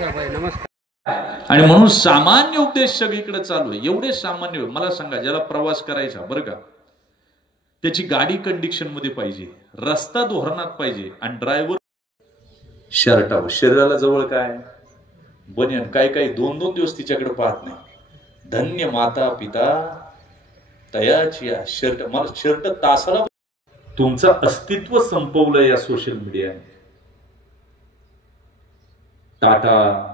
साहेब नमस्कार. आणि म्हणून सामान्य उपदेश सगळीकडे चालू आहे. एवढे सामान्य मला सांगा, ज्याला प्रवास करायचा बरं का, त्याची गाडी कंडिशन मध्ये पाहिजे, रस्ता धोरणात पाहिजे, आणि ड्रायव्हर शर्टावर, शरीराला जवळ काय बनियन, काय काय 2-2 दिवस तिच्याकडे पाहत नाही. धन्य माता पिता तयाची शर्ट, मला शर्ट तासाला. तुमचं अस्तित्व संपवलं या सोशल मीडियाने. टाटा,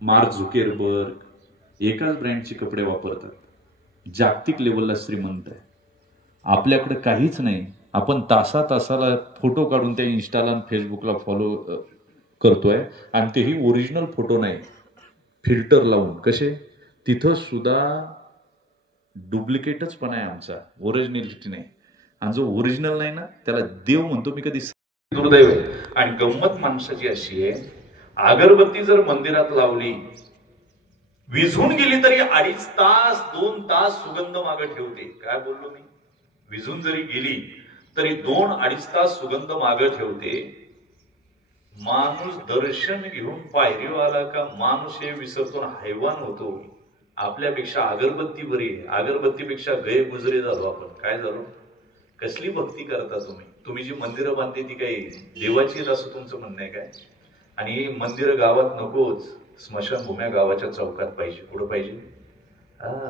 मार्क झुकेरबर्ग एकाच ब्रँडचे कपडे वापरतात, जागतिक लेवलला श्रीमंत आहे. आपल्याकडे काहीच नाही. आपण तासाला फोटो काढून त्या इन्स्टाला आणि फेसबुकला फॉलो करतोय, आणि तेही ओरिजिनल फोटो नाही, फिल्टर लावून. कसे? तिथं सुद्धा डुप्लिकेटच पण आहे आमचा, ओरिजिनलिटी नाही. आणि जो ओरिजिनल नाही ना, त्याला देव म्हणतो मी. कधी दुर्दैव आहे. आणि गंमत माणसाची अशी आहे, अगरबत्ती जर मंदिरात लावली, विझून गेली तरी 2.5 तास 2 तास सुगंध मागे ठेवते. काय बोललो मी? विझून जरी गेली तरी 2-2.5 तास सुगंध मागे ठेवते. माणूस दर्शन घेऊन पायरीवाला का माणूस हे विसरतो, हैवान होतो. आपल्यापेक्षा अगरबत्ती बरी आहे. अगरबत्तीपेक्षा गैरगुजरे झालो आपण. काय झालो? कसली भक्ती करता तुम्ही? तुम्ही जी मंदिरं बांधते ती काही देवाची आहेत असं तुमचं म्हणणं आहे काय? आणि मंदिरं गावात नकोच, स्मशानभूम्या गावाच्या चौकात पाहिजे. कुठं पाहिजे?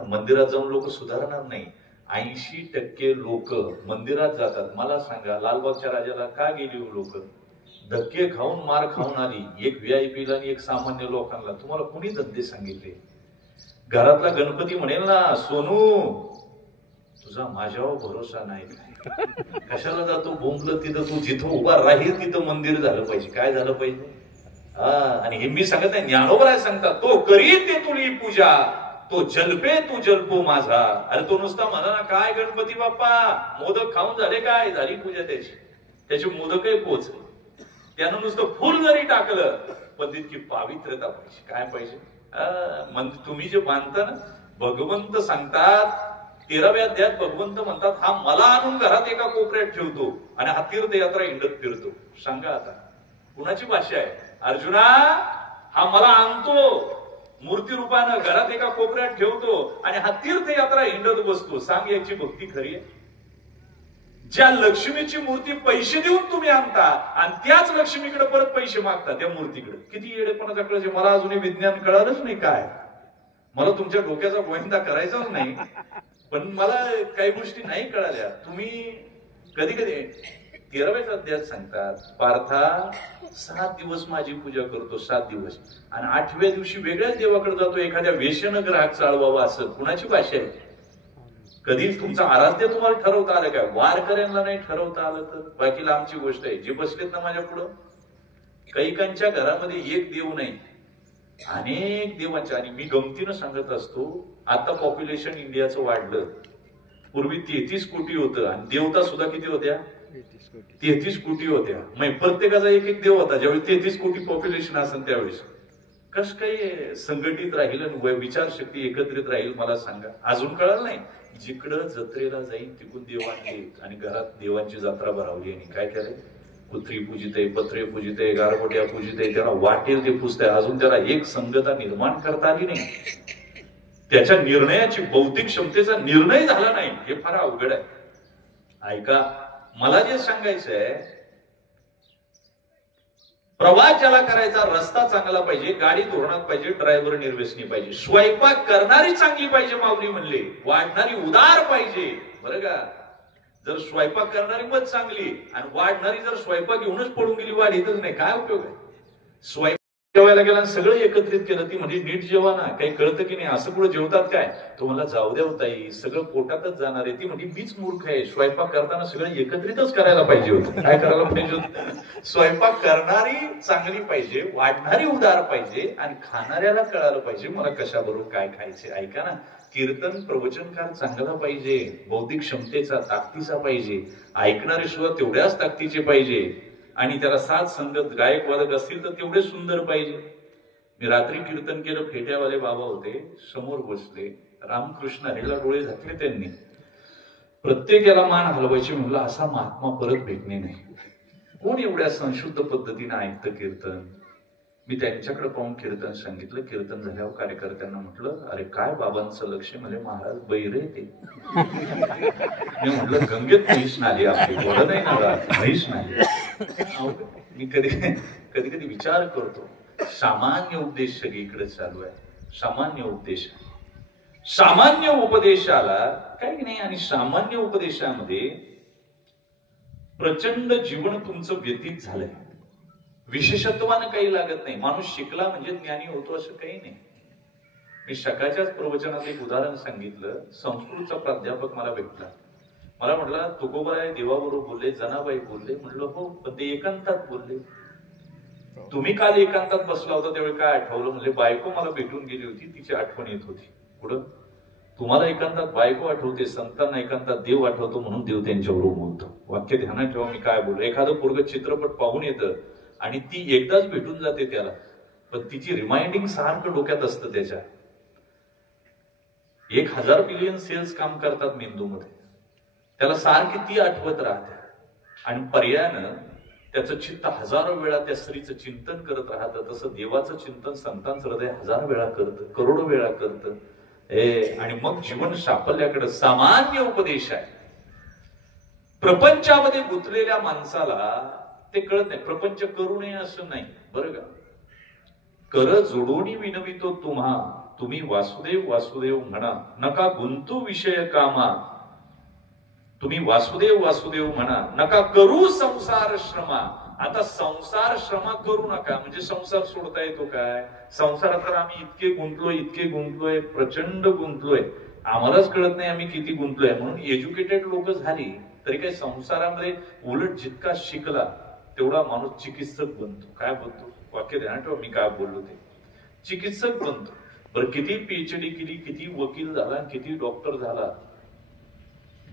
मंदिरात जाऊन लोक सुधारणार नाही. 80% लोक मंदिरात जातात. मला सांगा, लालबागच्या राजाला का गेली लोक? धक्के खाऊन, मार खाऊन आली. एक VIP ला आणि एक सामान्य लोकांना. तुम्हाला कोणी धंदे सांगितले? घरातला गणपती म्हणेल ना, सोनू तुझा माझ्यावर भरोसा नाही, कशाला जातो बोंबलं तिथं? तू जिथं उभा राहील तिथं मंदिर झालं पाहिजे. काय झालं पाहिजे? आणि हे मी सांगत नाही, ज्ञानोबराय सांगतात, तो करी ते तुली पूजा, तो जलपे तू जलपो माझा. अरे तो नुसता म्हणा ना, काय गणपती बाप्पा मोदक खाऊन झाले काय? झाली पूजा त्याची मोदकही पोचले. त्यानं नुसतं फुल जरी टाकलं, पण तितकी पावित्र्यता पाहिजे. काय पाहिजे? तुम्ही जे बांधता ना, भगवंत सांगतात 13व्या अध्यायात भगवंत म्हणतात, हा मला आणून घरात एका कोपऱ्यात ठेवतो आणि हा तीर्थयात्रा हिंडत फिरतो. सांगा आता कुणाची भाषा आहे? अर्जुना, हा मला आणतो मूर्ती रूपानं, घरात एका कोपऱ्यात ठेवतो आणि हा तीर्थयात्रा हिंडत बसतो. सांग, याची भक्ती खरी आहे? ज्या लक्ष्मीची मूर्ती पैसे देऊन तुम्ही आणता आणि त्याच लक्ष्मीकडे परत पैसे मागता त्या मूर्तीकडे, किती येडेपणाचा कळायचे. मला अजूनही विज्ञान कळालंच नाही. काय मला तुमच्या डोक्याचा गोविंदा करायचाच नाही, पण मला काही गोष्टी नाही कळाल्या. तुम्ही कधी कधी 13व्याच अध्यायात सांगतात, पार्था 7 दिवस माझी पूजा करतो, 7 दिवस, आणि 8व्या दिवशी वेगळ्याच देवाकडे जातो, एखाद्या वेश्येनं ग्राहक चालवावा. असं कुणाची भाषा आहे? कधी तुमचं आराध्य तुम्हाला ठरवता आलं काय? वारकऱ्यांना नाही ठरवता आलं तर बाकी लांबची गोष्ट आहे. जे बसलेत ना माझ्या पुढं, कैकांच्या घरामध्ये एक देव नाही, अनेक देवांच्या. आणि मी गमतीनं सांगत असतो, आता पॉप्युलेशन इंडियाचं वाढलं. पूर्वी 33 कोटी होतं आणि देवता सुद्धा किती होत्या? 33 कोटी होत्या. मग प्रत्येकाचा एक देव होता. ज्यावेळी 33 कोटी पॉप्युलेशन असेल त्यावेळेस कस काही संघटित राहील आणि विचारशक्ती एकत्रित राहील? मला सांगा. अजून कळलं नाही. जिकडं जत्रेला जाईल तिकडून देवांनी आणि घरात देवांची जत्रा भरावली. आणि काय केलंय? कुत्री पूजित आहे, पत्रे पूजित आहे, गारगोट्या पूजित आहे, त्याला वाटेल ते पुजतंय. अजून त्याला एक संगता निर्माण करता आली नाही. त्याच्या निर्णयाची, बौद्धिक क्षमतेचा निर्णय झाला नाही. हे फार अवघड आहे. ऐका, मला जे सांगायचंय, प्रवास ज्याला करायचा, रस्ता चांगला पाहिजे, गाडी धोरणात पाहिजे, ड्रायव्हर निर्व्यसनी पाहिजे, स्वयंपाक करणारी चांगली पाहिजे. माऊली म्हणले, वाढणारी उदार पाहिजे. बरं का? जर स्वयंपाक करणारी मत चांगली आणि वाढणारी जर स्वयंपाक घेऊनच पडून गेली, वाढ येतच नाही, काय उपयोग आहे? स्वयंपाक जेवायला गेला सगळं एकत्रित केलं, ती म्हणजे नीट जेवा ना, काही कळतं की नाही? असं पुढे जेवतात काय? तो मला जाऊ द्या होताई, सगळं पोटातच जाणार आहे. ती म्हणजे मीच मूर्ख आहे, स्वयंपाक करताना सगळं एकत्रितच करायला पाहिजे होतं. काय करायला पाहिजे होतं? स्वयंपाक करणारी चांगली पाहिजे, वाढणारी उदार पाहिजे, आणि खाणाऱ्याला कळायला पाहिजे मला कशाबरोबर काय खायचे. ऐका ना, कीर्तन प्रवचनकार चांगला पाहिजे, बौद्धिक क्षमतेचा, ताकदीचा पाहिजे, ऐकणारे सुद्धा तेवढ्याच ताकदीचे पाहिजे, आणि त्याला साथ संगत गायक वादक असतील तर तेवढे सुंदर पाहिजे. मी रात्री कीर्तन केलं, फेट्यावाले बाबा होते, समोर बसले, रामकृष्ण हरीला डोळे घातले त्यांनी. प्रत्येकाला मान हलवायची. म्हणलं असा महात्मा परत भेटणे नाही. कोण एवढ्या संशुद्ध पद्धतीने ऐकतं कीर्तन? मी त्यांच्याकडे पाहून कीर्तन सांगितलं. कीर्तन झाल्यावर कार्यकर्त्यांना म्हटलं, अरे काय बाबांचं लक्ष, म्हणजे महाराज बैरे ते. मी म्हटलं गंगेत म्हैस नाली आपली, थोडं नाही ना म्हैस नाली. मी कधी कधी विचार करतो, सामान्य उपदेश सगळीकडे चालू आहे. सामान्य उपदेश, सामान्य उपदेशाला काही नाही. आणि सामान्य उपदेशामध्ये प्रचंड जीवन तुमचं व्यतीत झालंय. विशेषत्वानं काही लागत नाही. माणूस शिकला म्हणजे ज्ञानी होतो असं काही नाही. मी सकाळच्याच प्रवचनात एक उदाहरण सांगितलं. संस्कृतचा प्राध्यापक मला भेटला. मला म्हटला, तुकोबाराय देवाबरोबर बोलले, जनाबाई बोलले. म्हटलं हो, पण ते एकांतात बोलले. तुम्ही काल एकांतात बसला होता त्यावेळी काय आठवलं? म्हणजे बायको मला भेटून गेली होती, तिची आठवण येत होती. पुढं तुम्हाला एकांतात बायको आठवते, संतांना एकांतात देव आठवतो, म्हणून देव त्यांच्याबरोबर बोलतो. वाक्य ध्यानात ठेवा मी काय बोललो. एखादं पोरग चित्रपट पाहून येतं आणि ती एकदाच भेटून जाते त्याला, पण तिची रिमाइंडिंग सारखं डोक्यात असतं. त्याच्या 1000 बिलियन सेल्स काम करतात मेंदूमध्ये, त्याला सारखी ती आठवत राहते. आणि पर्यायानं त्याचं चित्त हजारो वेळा त्या स्त्रीचं चिंतन करत राहतं. तसं देवाचं चिंतन संतांचं हृदय 1000 वेळा करतं, करोडो वेळा करतं. आणि मग जीवन साफल्याकडे. सामान्य उपदेश आहे. प्रपंचामध्ये गुंतलेल्या माणसाला ते कळत नाही. प्रपंच करू नये असं नाही बरं का. कर जोडोनी विनवितो तुम्हा, तुम्ही वासुदेव वासुदेव म्हणा, नका गुंतू विषय कामा. तुम्ही वासुदेव वासुदेव म्हणा, नका करू संसार श्रमा. आता संसार श्रमा करू नका म्हणजे संसार सोडता येतो काय? संसारात तर आम्ही इतके गुंतलोय, प्रचंड गुंतलोय. आम्हालाच कळत नाही आम्ही किती गुंतलोय. म्हणून एज्युकेटेड लोक झाली तरी काही संसारामध्ये उलट जितका शिकला तेवढा माणूस चिकित्सक बनतो. काय बनतो? वाक्य ध्यानात ठेवा मी काय बोललो ते. चिकित्सक बनतो. बरं, किती पीएचडी केली, किती वकील झाला, किती डॉक्टर झाला,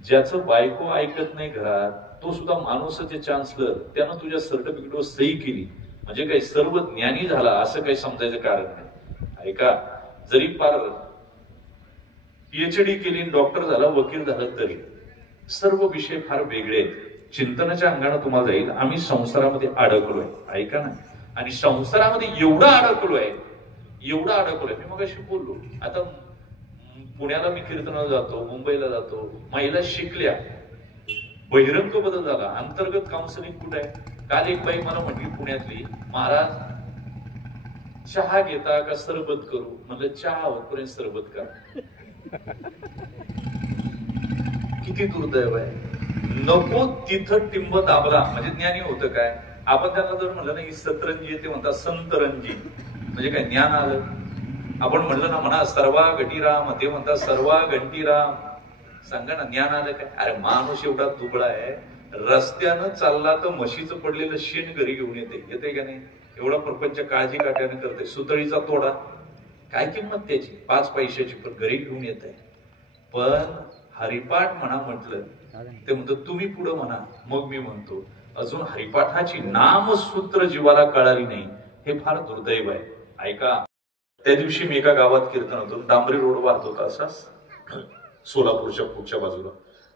ज्याचं बायको ऐकत नाही घरात, तो सुद्धा माणूसचे चान्सलर, त्यानं तुझ्या सर्टिफिकेटवर सही केली म्हणजे काही सर्व ज्ञानी झाला असं काही समजायचं कारण नाही. ऐका, जरी फार पीएचडी केली, डॉक्टर झाला, वकील झाला, तरी सर्व विषय फार वेगळे आहेत. चिंतनाच्या अंगाने तुम्हाला जाईल. आम्ही संसारामध्ये अडकलोय, ऐका ना. आणि संसारामध्ये एवढा अडकलोय. मी मगाशी बोललो. आता पुण्याला मी कीर्तनाला जातो, मुंबईला जातो, महिला शिकल्या, बहिरंग बदल झाला. अंतर्गत काउन्सिलिंग कुठे आहे? काल एक बाई मला म्हटली पुण्यातली, महाराज चहा घेता का सरबत करू? म्हणलं चहा होतपर्यंत सरबत करा. किती दुर्दैव आहे. नको तिथं टिंब दाबला म्हणजे ज्ञानी होतं काय? आपण त्यांना जर म्हणलं ना की सतरंजी, ते म्हणतात संतरंजी, म्हणजे काय ज्ञान आलं? आपण म्हणलं ना म्हणा सर्वा गटीराम, ते म्हणतात सर्वा घंटीराम. सांगा ना ज्ञान आलं काय? अरे माणूस एवढा दुबळा आहे, रस्त्यानं चालला तर म्हशीचं पडलेलं शेण घरी घेऊन येते का नाही? एवढा प्रपंच काळजी काट्यानं करते. सुतळीचा तोडा काय किंमत त्याची? 5 पैशाची, पण घरी घेऊन येत आहे. पण हरिपाठ म्हणा म्हटलं ते म्हणतो तुम्ही पुढं म्हणा, मग मी म्हणतो. अजून हरिपाठाची नामसूत्र जीवाला कळाली नाही, हे फार दुर्दैव आहे. ऐका, त्या दिवशी मी एका गावात कीर्तन होतो. डांबरी रोड वाहत होता असाच सोलापूरच्या पुढच्या बाजूला,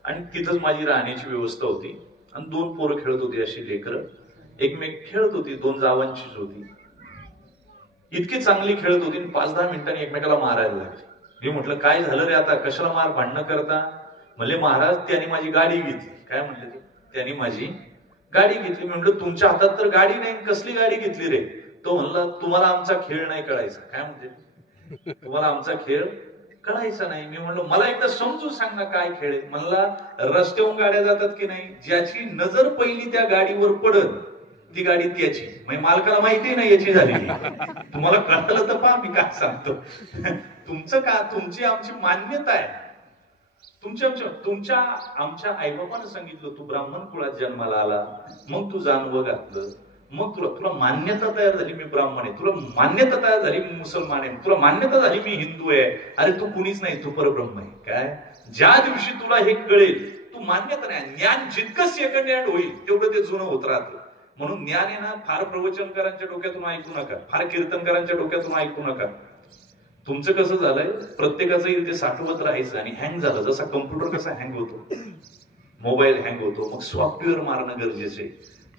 आणि तिथंच माझी राहण्याची व्यवस्था होती. आणि 2 पोरं खेळत होती, अशी लेकरं एकमेक खेळत होती. 2 जावांचीच होती. इतकी चांगली खेळत होती. 5-10 मिनिटांनी एकमेकाला मारायला लागली. मी म्हटलं काय झालं रे, आता कशाला मार भांडणं करता? म्हणले महाराज त्यांनी माझी गाडी घेतली. काय म्हणले ते? त्यांनी माझी गाडी घेतली. म्हटलं तुमच्या हातात तर गाडी नाही, कसली गाडी घेतली रे? तो म्हणला तुम्हाला आमचा खेळ नाही कळायचा. काय म्हणते? तुम्हाला आमचा खेळ कळायचा नाही. मी म्हणलो मला एकदा समजून सांग ना काय खेळ आहे? म्हणला रस्त्यावरून गाड्या जातात की नाही, ज्याची नजर पहिली त्या गाडीवर पडत ती गाडी त्याची, म्हणजे मालकाला माहिती नाही याची झाली. तुम्हाला कळलं तर पहा मी काय सांगतो. तुमचं का, तुमची आमची मान्यता आहे. आमच्या आईबापानं सांगितलं तू ब्राह्मण कुळात जन्माला आला, मग तू जानवं घातलं, मग तुला मान्यता तयार झाली मी ब्राह्मण आहे, तुला मान्यता तयार झाली मी मुसलमान आहे, तुला मान्यता झाली मी हिंदू आहे. अरे तू कुणीच नाही, तू परब्रह्म आहे. काय ज्या दिवशी तुला हे कळेल, तू मान्यता नाही. ज्ञान जितकं सेकंड हँड होईल तेवढं ते जुनं होत राहतं. म्हणून ज्ञान आहे ना, फार प्रवचनकारांच्या डोक्यातून ऐकू नका, फार कीर्तनकारांच्या डोक्यातून ऐकू नका. तुमचं कसं झालंय, प्रत्येकाचं येईल ते साठवत राहायचं आणि हँग झालं. जसा कम्प्युटर कसा हँग होतो, मोबाईल हँग होतो, मग सॉफ्टवेअर मारणं गरजेचं आहे.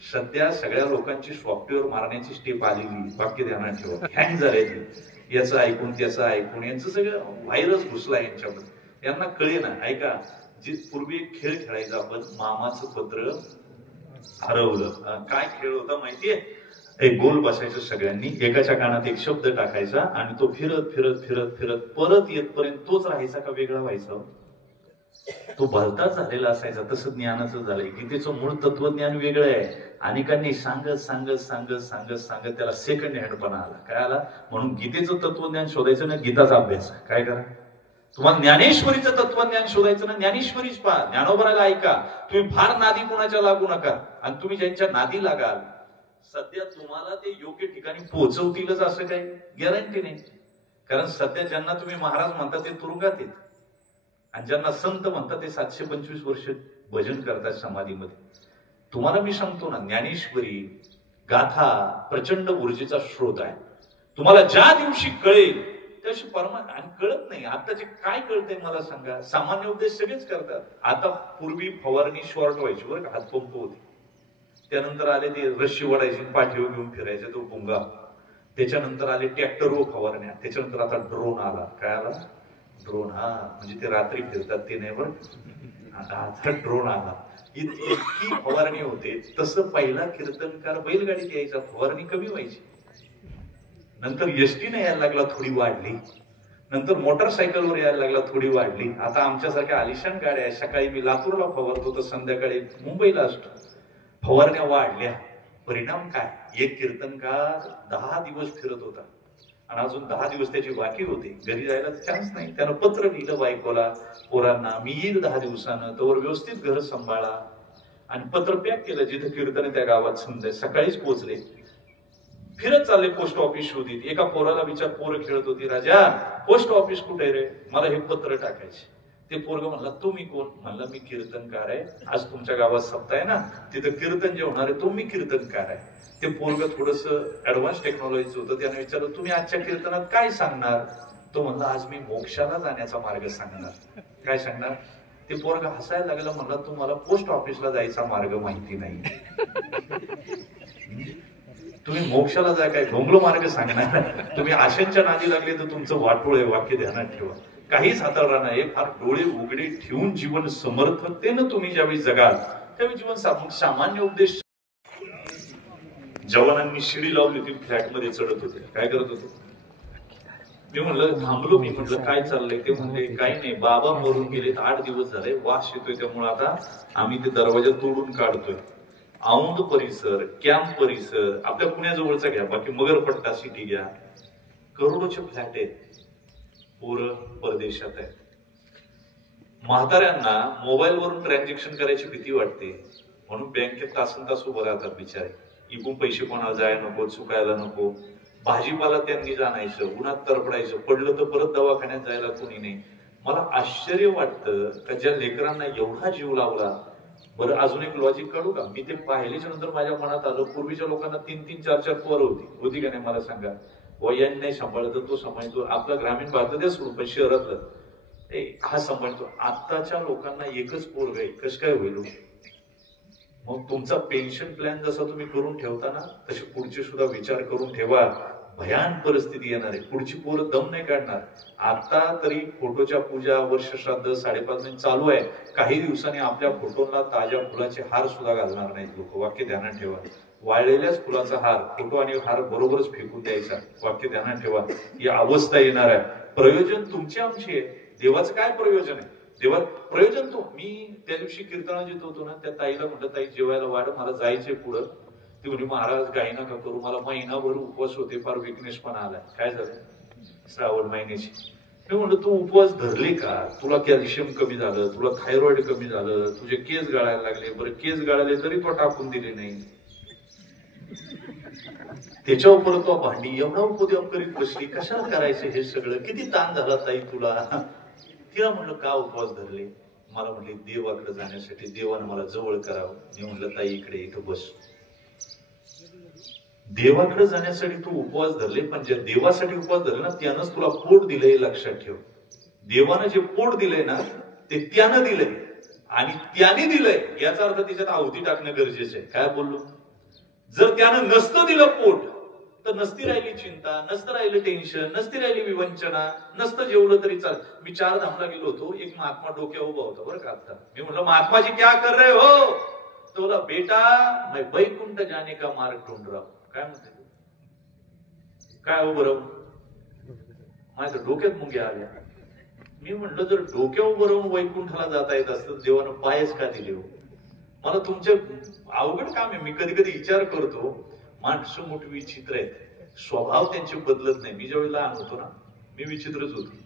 सध्या सगळ्या लोकांची सॉफ्टवेअर मारण्याची स्टेप आलेली, वाक्य ध्यानात ठेवा. हँग झाले याचं ऐकून त्याचं ऐकून, यांचं सगळं व्हायरस घुसला यांच्यामध्ये. यांना कळे ना. ऐका, जे पूर्वी खेळ खेळायचा आपण, मामाचं पत्र हरवलं. काय खेळ होता माहितीये? एक गोल बसायचं सगळ्यांनी, एकाच्या कानात एक शब्द टाकायचा आणि तो फिरत फिरत फिरत फिरत परत येतपर्यंत तोच राहायचा का वेगळा व्हायचा? तो भलताच झालेला असायचा. तसं ज्ञानाचं झालंय. गीतेचं मूळ तत्वज्ञान वेगळं आहे. अनेकांनी सांगत सांगत सांगत सांगत सांगत त्याला सेकंड हँडपणा आला. काय आला? म्हणून गीतेचं तत्वज्ञान शोधायचं ना, गीताचा अभ्यास काय करा. तुम्हाला ज्ञानेश्वरीचं तत्वज्ञान शोधायचं ना, ज्ञानेश्वरीच पहा. ज्ञानोबराला ऐका. तुम्ही फार नादी कोणाच्या लागू नका. आणि तुम्ही ज्यांच्या नादी लागाल, सध्या तुम्हाला ते योग्य ठिकाणी पोहोचवतीलच असं काही गॅरंटी नाही. कारण सध्या ज्यांना तुम्ही महाराज म्हणता ते तुरुंगात आहेत, आणि ज्यांना संत म्हणतात ते 725 वर्ष भजन करतात समाधीमध्ये. तुम्हाला मी सांगतो ना, ज्ञानेश्वरी गाथा प्रचंड ऊर्जेचा स्रोत आहे. तुम्हाला ज्या दिवशी कळेल त्याशी परमात्मा. आणि कळत नाही. आताचे काय कळतंय मला सांगा? सामान्य उपदेश सगळेच करतात. आता पूर्वी फवारणी शॉर्ट व्हायची बरं का, हातपंप होते. त्यानंतर आले ते रशी वडायची, पाठीवर घेऊन फिरायचे तो पुंगा. त्याच्यानंतर आले ट्रॅक्टरवर फवारण्या. त्याच्यानंतर आता ड्रोन आला. काय आला? ड्रोन. हा, म्हणजे ते रात्री फिरतात ते नाही बरं. आता ड्रोन आला. इतकी फवारणी होते. तसं पहिला कीर्तनकार बैलगाडीत यायचा, फवारणी कमी व्हायची. नंतर एसटीने यायला लागला, थोडी वाढली. नंतर मोटरसायकलवर यायला लागला, थोडी वाढली. आता आमच्यासारख्या आलिशान गाड्या आहे. सकाळी मी लातूरला फवारतो तर संध्याकाळी मुंबईला असतो. फवारण्या वाढल्या. परिणाम काय? एक कीर्तनकार 10 दिवस फिरत होता आणि अजून 10 दिवस त्याची बाकी होती. घरी जायला चान्स नाही. त्यानं पत्र लिहिलं बायकोला, पोरांना, मी येईल 10 दिवसानं, तोवर व्यवस्थित घर सांभाळा. आणि पत्र पॅक केलं. जिथं कीर्तन त्या गावात समजा सकाळीच पोहोचले. फिरत चालले पोस्ट ऑफिस शोधित. एका पोराला विचार, पोरं खेळत होती, राजा पोस्ट ऑफिस कुठे रे, मला हे पत्र टाकायचे. ते पोरग म्हणला, तुम्ही कोण? म्हणला, मी कीर्तनकार आहे. आज तुमच्या गावात सप्ताह आहे ना, तिथं कीर्तन जे होणार आहे तो मी कीर्तनकार आहे. ते पोरग थोडस ऍडव्हान्स टेक्नॉलॉजीचं होतं. त्याने विचारलं, तुम्ही आजच्या कीर्तनात काय सांगणार? तो म्हणला, आज मी मोक्षाला जाण्याचा मार्ग सांगणार. काय सांगणार? ते पोरग हसायला लागलं. म्हणला, तुम्हाला पोस्ट ऑफिसला जायचा मार्ग माहिती नाही, तुम्ही मोक्षाला जाय काय भोंगलो मार्ग सांगणार? तुम्ही आशेंच्या नादी लागले तर तुमचं वाटोळ आहे. वाक्य ध्यानात ठेवा. काहीच हाताळला नाही. फार डोळे उघडे ठेवून जीवन समर्थतेनं तुम्ही ज्यावेळी जगाल त्यावेळी जीवन सामान्य उपदेश. जवानांनी शिडी लावली होती, फ्लॅटमध्ये चढत होते. काय करत होते? मी म्हणलं, थांबलो. मी म्हटलं, काय चाललंय? ते म्हणले, काही नाही, बाबा मरून गेले, 8 दिवस झाले, वास येतोय, त्यामुळे आता आम्ही ते दरवाजा तोडून काढतोय. औंध परिसर, कॅम्प परिसर, आपल्या पुण्याजवळचा घ्या, बाकी मगरपट्टा सिटी घ्या, करोडोचे फ्लॅट आहेत. पोरं परदेशात आहेत. म्हाताऱ्यांना मोबाईलवरून ट्रान्झॅक्शन करायची भीती वाटते, म्हणून बँकेत तासन तास उभं राहतात बिचारे. इकून पैसे कोणाला जायला नको, चुकायला नको. भाजीपाला त्यांनी जाणायचं, उन्हात तरपडायचं, पडलं तर परत दवाखान्यात जायला कोणी नाही. मला आश्चर्य वाटतं का ज्या लेकरांना एवढा जीव लावला. बरं, अजून एक लॉजिक काढू का? मी ते पाहिल्याच्या नंतर माझ्या मनात आलं, पूर्वीच्या लोकांना 3-3, 4-4 पोरं होती का नाही? मला सांगा. वयाने नाही सांभाळत तो सांभाळतो. आपला ग्रामीण भागात द्या सोडून, पण शहरातलं हा सांभाळतो. आत्ताच्या लोकांना एकच पोरग आहे, कसं काय होईल? मग तुमचा पेन्शन प्लॅन जसा तुम्ही करून ठेवता ना, तसे पुढचे सुद्धा विचार करून ठेवा. भयान परिस्थिती येणार आहे. पुढची पोरं दम नाही काढणार. आता तरी फोटोच्या पूजा, वर्षश्राद्ध 5.5 महिने चालू आहे. काही दिवसांनी आपल्या फोटोला ताज्या फुलाचे हार सुद्धा घालणार नाहीत लोक. वाक्य ध्यानात ठेवा. वाळलेल्याच फुलाचा हार, फोटो आणि हार बरोबरच फेकून द्यायचा. वाक्य ध्यानात ठेवा. ही अवस्था येणार आहे. प्रयोजन तुमची आमची आहे. देवाचं काय प्रयोजन आहे? देवा प्रयोजन तो. मी त्या दिवशी कीर्तनात जिथं होतो ना, त्या ताईला म्हटलं, ताई जेवायला वाढ, मला जायचंय पुढं. ती म्हणे, महाराज काही नका करू, मला महिनाभर उपवास होते, फार विकनेस पण आलाय. काय झालं? श्रावण महिन्याची. मी म्हणलं, तू उपवास धरले का? तुला कॅल्शियम कमी झालं, तुला थायरॉइड कमी झालं, तुझे केस गळायला लागले. बरं, केस गळाले तरी तो टाकून दिले नाही. त्याच्यावर तो भांडी एवढा उपद्व्याप करीत बसली. कशाला करायचं हे सगळं? किती ताण झाला ताई तुला? तिला म्हणलं, का उपवास धरले? मला म्हणले, देवाकडे जाण्यासाठी, देवानं मला जवळ करावं. मी म्हणलं, ताई इकडे, इथं बस. देवाकडे जाण्यासाठी तू उपवास धरले, पण ज्या देवासाठी उपवास धरले ना, त्यानंच तुला पोट दिलंय, लक्षात ठेव. देवानं जे पोट दिलंय ना, ते त्यानं दिलंय, आणि त्याने दिलंय याचा अर्थ त्याच्यात आहुती टाकणं गरजेचं आहे. काय बोललो? जर त्यानं नसतं दिलं पोट तर नसती राहिली चिंता, नसतं राहिलं टेन्शन, नसती राहिली विवंचना, नसतं जेवलं तरी चाल. मी 4 धामला गेलो होतो, एक महात्मा डोक्या उभा होता बरं का. आता मी म्हणलं महात्माजी क्या कर रहे हो? तो बोला बेटा मैं वैकुंठ जाने का मार्ग ढूंढ रहा हूं. काय म्हणते काय उभं राहून? माझ्या डोक्यात मुंग्या आल्या. मी म्हणलं जर डोक्या उभं राहून वैकुंठाला जाता येत असतं देवानं पायच का दिले हो? मला तुमचे अवघड काम आहे. मी कधी कधी विचार करतो माणसं मोठी विचित्र आहेत, स्वभाव त्यांचे बदलत नाही. मी ज्यावेळी लहान होतो ना मी विचित्रच होतो.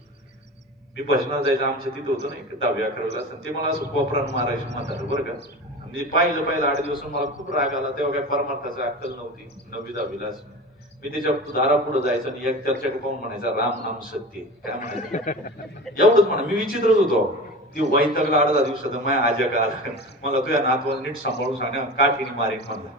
मी भजनाला जायचं, आमच्या तिथं होतं ना 10वी-11वीला असताना, ते मला असं कोपरान मारायचं म्हातारं बरं का. म्हणजे पाहिलं 8 दिवस मला खूप राग आला. तेव्हा काय परमार्थाचं अक्कल नव्हती, 9वी-10वीला. मी त्याच्या दारापुढे जायचं आणि एक चर्चा पाहून म्हणायचा राम नाम सत्य. काय म्हणायचं एवढंच म्हणा. मी विचित्रच होतो. ती वैतागला 8-10 दिवसात माझ्या आज्या का मला तुझ्या नातवाला नीट सांभाळून सांगा काठीने मारेन म्हणला.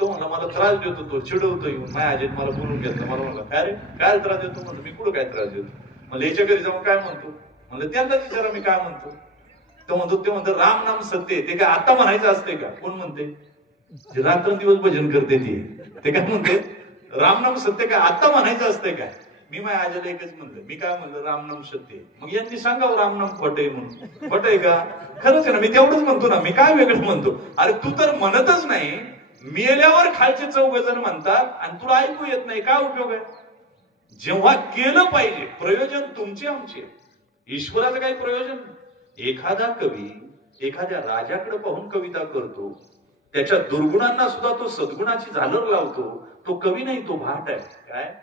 तो म्हणला मला त्रास देतो, तो चिडवतो येऊन. माझ्या आजीने मला बोलून घेतलं. मला म्हणलं काय रे काय त्रास देतो? म्हणलं मी कुठं काय त्रास देतो? मला याच्या घरी जाऊन काय म्हणतो? म्हणलं त्यांना विचारा मी काय म्हणतो. तो म्हणतो राम नाम सत्य. ते काय आता म्हणायचं असते का? कोण म्हणते? जे रात्रंदिवस भजन करते ते काय म्हणते? रामनाम सत्य काय आता म्हणायचं असतंय काय? मी माझ्या आजीला एकच म्हणलं. मी काय म्हणलं? रामनाम सत्य. मग यांनी सांगावं रामनाम खोट आहे म्हणून. खोट आहे का? खरंच आहे ना. मी तेवढंच म्हणतो ना. मी काय वेगळं म्हणतो? अरे तू तर म्हणतच नाही. मेल्यावर खालचे 4 जण म्हणतात आणि तुला ऐकू येत नाही. काय उपयोग आहे? जेव्हा केलं पाहिजे. प्रयोजन तुमचे आमचे, ईश्वराचं काही प्रयोजन. एखादा कवी एखाद्या राजाकडे पाहून कविता करतो, त्याच्या दुर्गुणांना सुद्धा तो सद्गुणाची झालर लावतो. तो कवी नाही, तो भाट आहे. काय?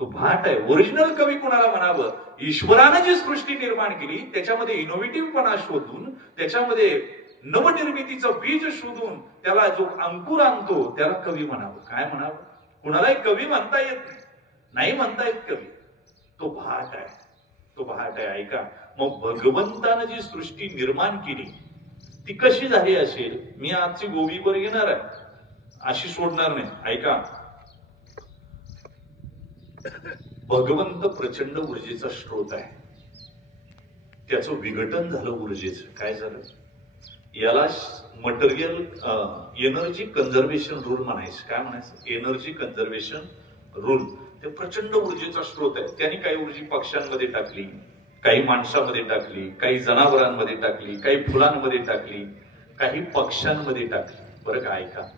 तो भाट आहे. ओरिजिनल कवी कोणाला म्हणावं? ईश्वरानं जी सृष्टी निर्माण केली त्याच्यामध्ये इनोव्हेटिव्हपणा शोधून, त्याच्यामध्ये नवनिर्मितीचं बीज शोधून त्याला जो अंकुर आणतो त्याला कवी म्हणावं. काय म्हणावं? कुणालाही कवी म्हणता येत नाही म्हणता येत कवी. तो भाट आहे, तो भाट आहे. ऐका, मग भगवंतानं जी सृष्टी निर्माण केली ती कशी झाली असेल? मी आजची गोबीवर येणार आहे, अशी सोडणार नाही. ऐका, भगवंत प्रचंड ऊर्जेचा स्रोत आहे. त्याचं विघटन झालं ऊर्जेचं. काय झालं? याला मटेरियल एनर्जी कन्झर्वेशन रूल म्हणायचं. काय म्हणायचं? Energy conservation rule. ते प्रचंड ऊर्जेचा स्रोत आहे. त्यांनी काही ऊर्जा पक्ष्यांमध्ये टाकली, काही माणसामध्ये टाकली, काही जनावरांमध्ये टाकली, काही फुलांमध्ये टाकली, काही पक्ष्यांमध्ये टाकली. बरं का? ऐका,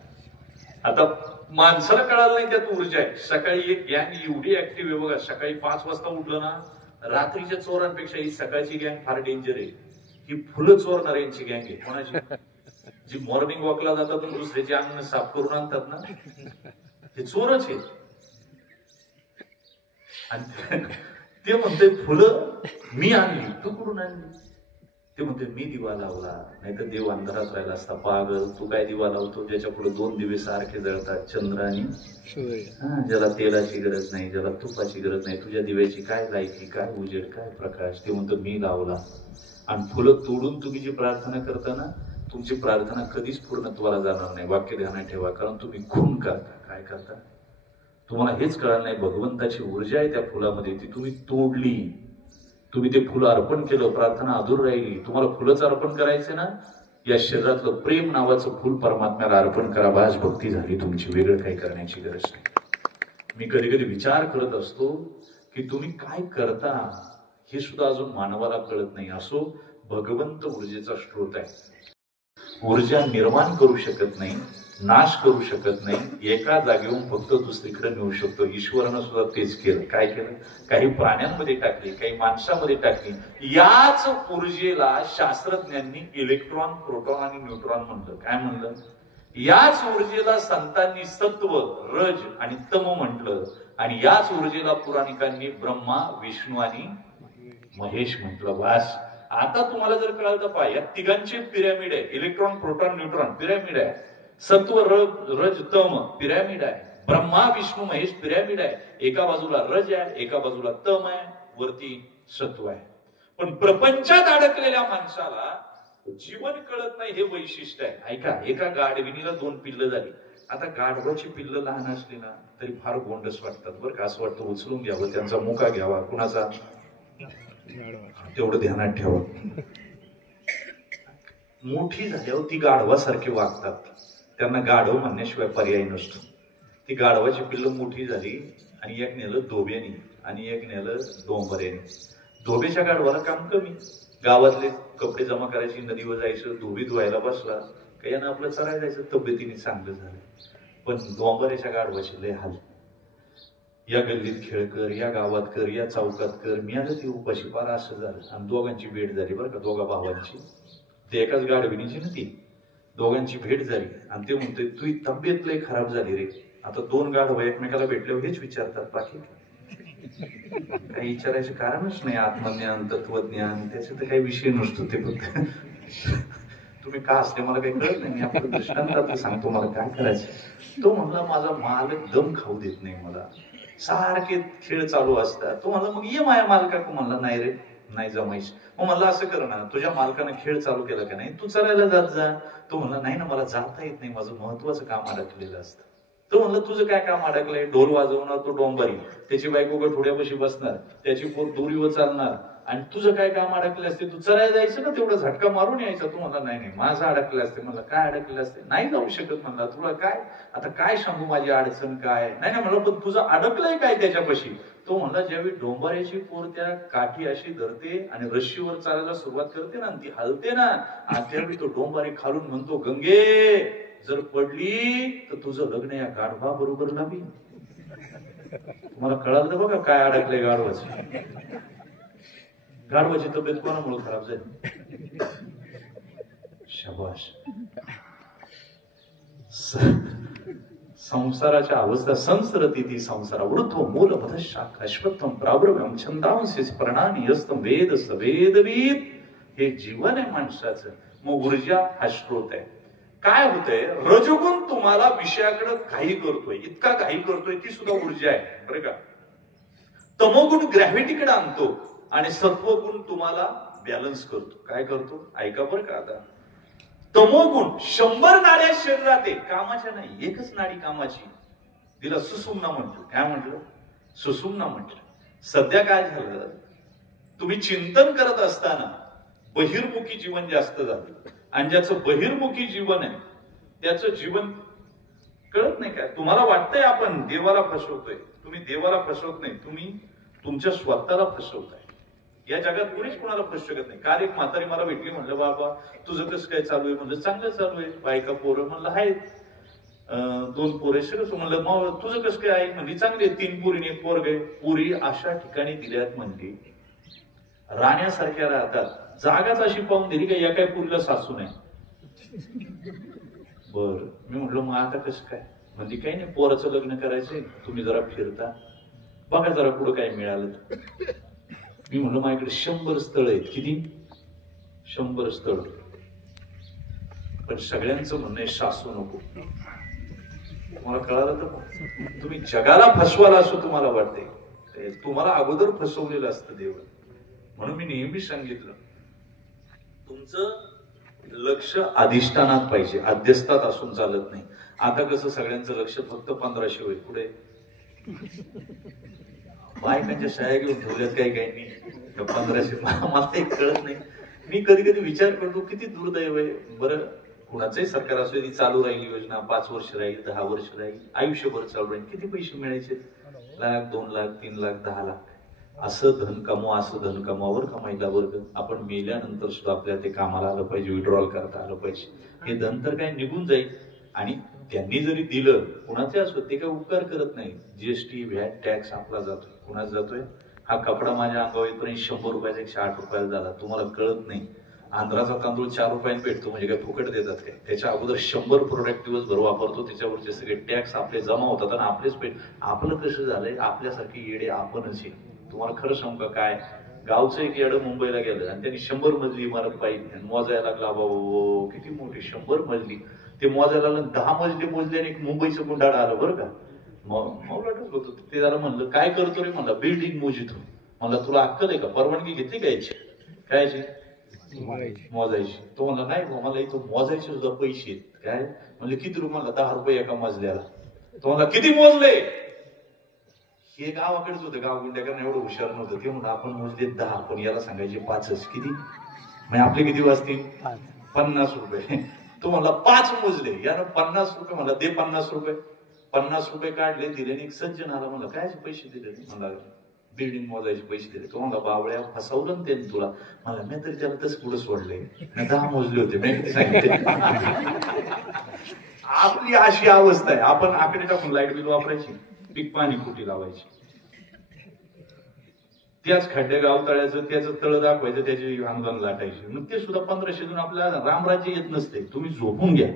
आता माणसाला कळालं नाही त्यात ऊर्जा आहे. सकाळी एक गँग एवढी ऍक्टिव्ह आहे बघा. सकाळी 5 वाजता उठलं ना, रात्रीच्या चोरांपेक्षा ही सकाळची गँग फार डेंजर आहे. ही फुलं चोरणाऱ्यांची गँग आहे. कोणाची? जी मॉर्निंग वॉकला जातात आणि दुसऱ्याची अंगण साफ करून आणतात ना, हे चोरच आहेत. आणि ते म्हणते फुलं मी आणली. तू कुठून आणली? ते म्हणते मी दिवा लावला, नाही तर देव अंधारात राहिला असता. पागल, तू काय दिवा लावतो ज्याच्या पुढे 2 दिवे सारखे जळतात, चंद्र आणि ज्याला तेलाची गरज नाही, ज्याला तुपाची गरज नाही. तुझ्या दिव्याची काय लायकी, काय उजेड, काय प्रकाश? ते म्हणतो मी लावला. आणि फुलं तोडून तुम्ही जी प्रार्थना करता ना, तुमची प्रार्थना कधीच पूर्णत्वाला जाणार नाही. वाक्य ध्यानात ठेवा, कारण तुम्ही खून करता. काय करता? तुम्हाला हेच कळलं नाही. भगवंताची ऊर्जा आहे त्या फुलामध्ये, ती तुम्ही तोडली. तुम्ही ते फुलं अर्पण केलं, प्रार्थना अधूर राहिली. तुम्हाला फुलंच अर्पण करायचे ना, या शरीरातलं प्रेम नावाचं फुल परमात्म्याला अर्पण करा. बास भक्ती झाली तुमची. वेगळं काही करण्याची गरज नाही. मी कधी कधी विचार करत असतो की तुम्ही काय करता हे सुद्धा अजून मानवाला कळत नाही. असो, भगवंत ऊर्जेचा स्रोत आहे. ऊर्जा निर्माण करू शकत नाही, नाश करू शकत नाही. एका जागेहून फक्त दुसरीकडे नेऊ शकतो. ईश्वरानं सुद्धा तेच केलं. काय केलं? काही प्राण्यांमध्ये टाकली, काही माणसामध्ये टाकली. याच ऊर्जेला शास्त्रज्ञांनी इलेक्ट्रॉन, प्रोटॉन आणि न्यूट्रॉन म्हणलं. काय म्हणलं? याच ऊर्जेला संतांनी सत्व, रज आणि तम म्हटलं. आणि याच ऊर्जेला पुराणिकांनी ब्रह्मा, विष्णू आणि महेश म्हटलं. वास. आता तुम्हाला जर कळालं तर पहा, या तिघांची पिरॅमिड आहे. इलेक्ट्रॉन, प्रोटॉन, न्यूट्रॉन पिरॅमिड आहे. सत्व, रज, तम पिरॅमिड आहे. ब्रह्मा, विष्णू, महेश पिरॅमिड आहे. एका बाजूला रज आहे, एका बाजूला तम आहे, वरती सत्व आहे. पण प्रपंचात अडकलेल्या माणसाला जीवन कळत नाही, हे वैशिष्ट्य आहे. ऐका, एका गाढविणीला 2 पिल्लं झाली. आता गाढवाची पिल्लं लहान असली ना तरी फार गोंडस वाटतात बरं का. असं वाटतं उचलून घ्यावं, त्यांचा मुका घ्यावा. कुणाचा? तेवढं ध्यानात ठेवा. मोठी झाल्यावर ती गाढवासारखी वागतात. त्यांना गाढव म्हणण्याशिवाय पर्याय नसतो. ती गाढवाची पिल्ल मोठी झाली आणि एक नेलं धोब्यानी आणि एक नेलं डोंबऱ्याने. धोबेच्या गाढवाला काम कमी, गावातले कपडे जमा करायची, नदीवर जायचं, धोबी धुवायला बसला काही यानं आपलं चरायला जायचं, तब्येतीने चांगलं झालं. पण डोंबऱ्याच्या गाढवाचे लय हाल. या गल्लीत खेळ कर, या गावात कर, या चौकात कर, मी आलं ती उपाशी पार असं झालं. आणि दोघांची भेट झाली बरं का, दोघा भावांची. ते एकाच गाढविणीची ना ती, दोघांची भेट झाली. आणि ते म्हणतोय तुझी तब्येत लय खराब झाली रे. आता दोन गाढव एकमेकाला भेटल्यावर हेच विचारतात, बाकी काही विचारायचं कारणच नाही. आत्मज्ञान, तत्वज्ञान, त्याचा तर काही विषय नसतो. ते फक्त तुम्ही का असले मला काही कळत नाही. मी आपलं दृष्टांतात सांगतो मला काय करायचं. तो म्हणला माझा मालक दम खाऊ देत नाही मला, सारखे खेळ चालू असतात. तो म्हणला मग ये माझ्या मालकाक. म्हणला नाही रे, नाही जमायच. मग म्हणलं असं कर ना, तुझ्या मालकानं खेळ चालू केला का नाही, तू चरायला जात जा. तो म्हणला नाही ना, मला जाता येत नाही, माझं महत्वाचं काम अडकलेलं असतं. तो म्हणलं तुझं काय काम अडकलंय. ढोल वाजवणार तो डोंबारी, त्याची बायको गठोड्यापाशी बसणार, त्याची पोर दोरीवर चालणार. आणि तुझं काय काम अडकलं असते, तू चरायला जायचं ना, तेवढा झटका मारून यायचा. तू म्हणला नाही नाही, माझं अडकलं असते. म्हणलं काय अडकलं असते, नाही जाऊ शकत. म्हणला तुला काय आता काय सांगू माझी अडचण काय. नाही नाही म्हणलं पण तुझं अडकलंय काय त्याच्यापाशी. तो म्हणला ज्यावेळी डोंबाऱ्याची पोर त्या काठी अशी धरते आणि रश्शीवर चालायला सुरुवात करते ना, ती हलते ना, आणि त्यावेळी तो डोंबारी खालून म्हणतो गंगे जर पडली तर तुझं लग्न या गाढवा बरोबर लावी. तुम्हाला कळालं बघा काय अडकलंय गाढवाचं. गाढवाची तब्येत कोणामुळे खराब झाली. शाबाश. संसाराच्या अवस्था संसरती ती संसार वृद्धो मूलपथ शाख अश्वत्थम प्राब्रव्यम छंदांसी प्रणानी यस्तम वेद सवेदवीत. हे जीवन आहे माणसाचं. मग ऊर्जा हा स्रोत आहे. काय होतंय, रजोगुण तुम्हाला विषयाकडे घाई करतोय, इतका घाई करतोय, ती सुद्धा ऊर्जा आहे बरं का. तमोगुण ग्रॅव्हिटीकडे आणतो आणि सत्वगुण तुम्हाला बॅलन्स करतो. काय करतो ऐका बरं का. आता तमोगुण 100 नाड्या शरीरात आहे, कामाच्या नाही, एकच नाडी कामाची, तिला सुषुम्ना म्हटलं. काय म्हटलं, सुषुम्ना म्हटलं. सध्या काय झालं, तुम्ही चिंतन करत असताना बहिर्मुखी जीवन जास्त झालं. आणि ज्याचं बहिर्मुखी जीवन आहे त्याचं जीवन कळत नाही. काय तुम्हाला वाटतंय आपण देवाला फसवतोय, तुम्ही देवाला फसवत नाही, तुम्ही तुमच्या स्वतःला फसवताय. या जगात कोणीच कोणाला फसवू शकत नाही. काल एक म्हातारी मला भेटली, म्हणलं बाबा तुझं कसं काय चालू आहे. म्हणलं चांगलं चालू आहे. बायका पोरं म्हणलं आहेत, 2 पोरे सगळं. म्हणलं मग तुझं कसं काय आहे. म्हणली चांगली आहे, 3 पोरी 1 पोरग आहे. पोरी अशा ठिकाणी दिल्यात म्हणली राण्यासारख्या राहतात. जागाच अशी पाहून दिली का या काय पुरीला सासू नाही. बर मी म्हटलं मग आता कसं काय. म्हणजे काही नाही, पोराचं लग्न करायचंय, तुम्ही जरा फिरता बघा जरा पुढं काय मिळालं. मी म्हणलं माझ्याकडे 100 स्थळ आहेत. किती, 100 स्थळ. पण सगळ्यांचं म्हणणं आहे सासू नको. तुम्हाला कळालं तर तुम्ही जगाला फसवाला असं तुम्हाला वाटतंय, तुम्हाला अगोदर फसवलेलं असतं देव. म्हणून मी नेहमी सांगितलं तुमचं लक्ष अधिष्ठानात पाहिजे, अध्यस्थात असून चालत नाही. आता कसं सगळ्यांचं लक्ष फक्त 1500 होईल. पुढे बायकांच्या शाळा घेऊन ठेवल्यात काही काही नाही 1500. मला ते कळत नाही. मी कधी कधी विचार करतो किती दुर्दैव आहे. बरं कुणाचंही सरकार असो, ती चालू राहील योजना, 5 वर्ष राहील, 10 वर्ष राहील, आयुष्यभर चालू राहील. किती पैसे मिळायचे, 1 लाख 2 लाख 3 लाख 10 लाख. असं धन कमवा, असं धन कमावर कमाईला वर्ग. आपण मेल्यानंतर सुद्धा आपल्याला ते कामाला आलं पाहिजे, विड्रॉल करता आलं पाहिजे. हे धन तर काय निघून जाईल. आणि त्यांनी जरी दिलं, कुणाचे असो, ते काय उपकार करत नाही. जीएसटी व्हॅट टॅक्स आपला जातोय. कुणाच जातोय. हा कपडा माझ्या अंगावर येईपर्यंत 100 रुपयाचा 108 रुपयाला झाला. तुम्हाला कळत नाही. आंध्राचा तांदूळ 4 रुपयाने भेटतो म्हणजे काय फुकट देतात काय. त्याच्या अगोदर 100 प्रोडक्ट दिवसभर वापरतो, त्याच्यावरचे सगळे टॅक्स आपले जमा होतात आणि आपलेच पेट. आपलं कसं झालंय, आपल्यासारखी येडे आपणच आहे. तुम्हाला खरं सांगू का, काय गावचं एक येडं मुंबईला गेलं आणि त्यांनी 100 मजली इमारत पाहिली, मोजायला लागला. बाबा किती मोठी 100 मजली. ते मोजायला लागलं, 10 मजली मोजली आणि एक मुंबईचं गुंडाळ आलं बरं का. मग वाटत होतं. ते जरा म्हणलं काय करतो रे. म्हणलं बिल्डिंग मोजितो. म्हणलं तुला अक्कल आहे का, परवानगी घेतली का याची, कायची मोजायची. तो म्हणला नाही मला इथं मोजायचे सुद्धा पैसे आहेत. काय म्हणजे किती रुपये. म्हणला 10 रुपये एका मजल्याला. तो म्हणला किती मोजले. हे गावाकडेच होतं, गाव गुंड्याकडे एवढं हुशार नव्हतं. ते म्हणलं आपण मोजले 10, पण याला सांगायचे 5च. किती म्हणजे आपले किती वाजतील, 50 रुपये. तो म्हणला 5 मोजले, यानं 50 रुपये, म्हणला दे 50 रुपये. 50 रुपये काढले, दिले. एक सज्जन आला, म्हणला काय पैसे दिले? म्हणला बिल्डिंग मोजायचे पैसे दिले. तो म्हणला बावळ्या फसवलं ना त्यांनी तुला. मला मी तरी त्याला तसं पुढे सोडले, 10 मोजले होते, मी किती सांगितले. आपली अशी अवस्था आहे. आपण आकडे टाकून लाईट बिल वापरायची, पीक पाणी कुठे लावायची, त्याच खड्डे गावतळ्याचं त्याचं तळ दाखवायचं, त्याची अनुदान लाटायची. मग ते सुद्धा 1500 देऊन आपल्याला रामराज्य येत नसते. तुम्ही झोपून घ्या.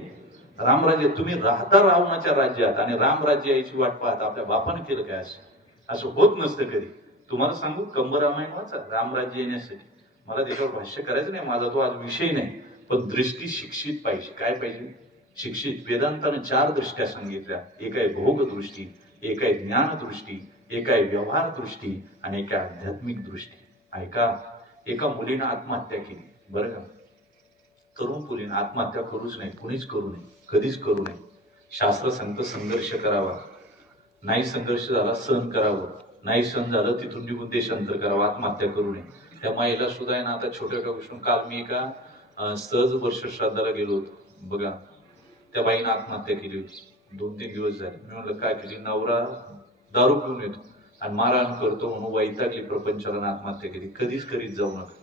रामराज्य तुम्ही राहता रावणाच्या राज्यात आणि रामराज्य यायची वाट पाहता. आपल्या बापाने केलं काय? असं होत नसतं कधी. तुम्हाला सांगू, कंबरामायण वाचा रामराज्य येण्यासाठी. मला त्याच्यावर भाष्य करायचं नाही, माझा तो आज विषय नाही. पण दृष्टी शिक्षित पाहिजे. काय पाहिजे? शिक्षित. वेदांताने 4 दृष्ट्या सांगितल्या. एक आहे भोग दृष्टी, एक आहे ज्ञान दृष्टी, एक आहे व्यवहार दृष्टी आणि एक आहे आध्यात्मिक दृष्टी. ऐका, एका मुलीनं आत्महत्या केली, बरं का? तरुण मुलीनं आत्महत्या करूच नाही, कुणीच करू नये, कधीच करू नये. शास्त्र सांगतं संघर्ष करावा. नाही संघर्ष झाला सहन करावं, नाही सहन झालं तिथून निघून देशांतर करावं, आत्महत्या करू नये. त्या महिला सुद्धा आहे ना, आता छोट्या गोष्टी. काल मी एका सहज वर्ष श्राद्धाला गेलो होतो, बघा त्या बाईनं आत्महत्या केली होती. 2-3 दिवस झाले. मी म्हणलं काय केली? नवरा दारू पिऊन येतो आणि मारहाण करतो म्हणून वैतागली प्रपंचाला, आत्महत्या केली. कधीच करीत जाऊ नका.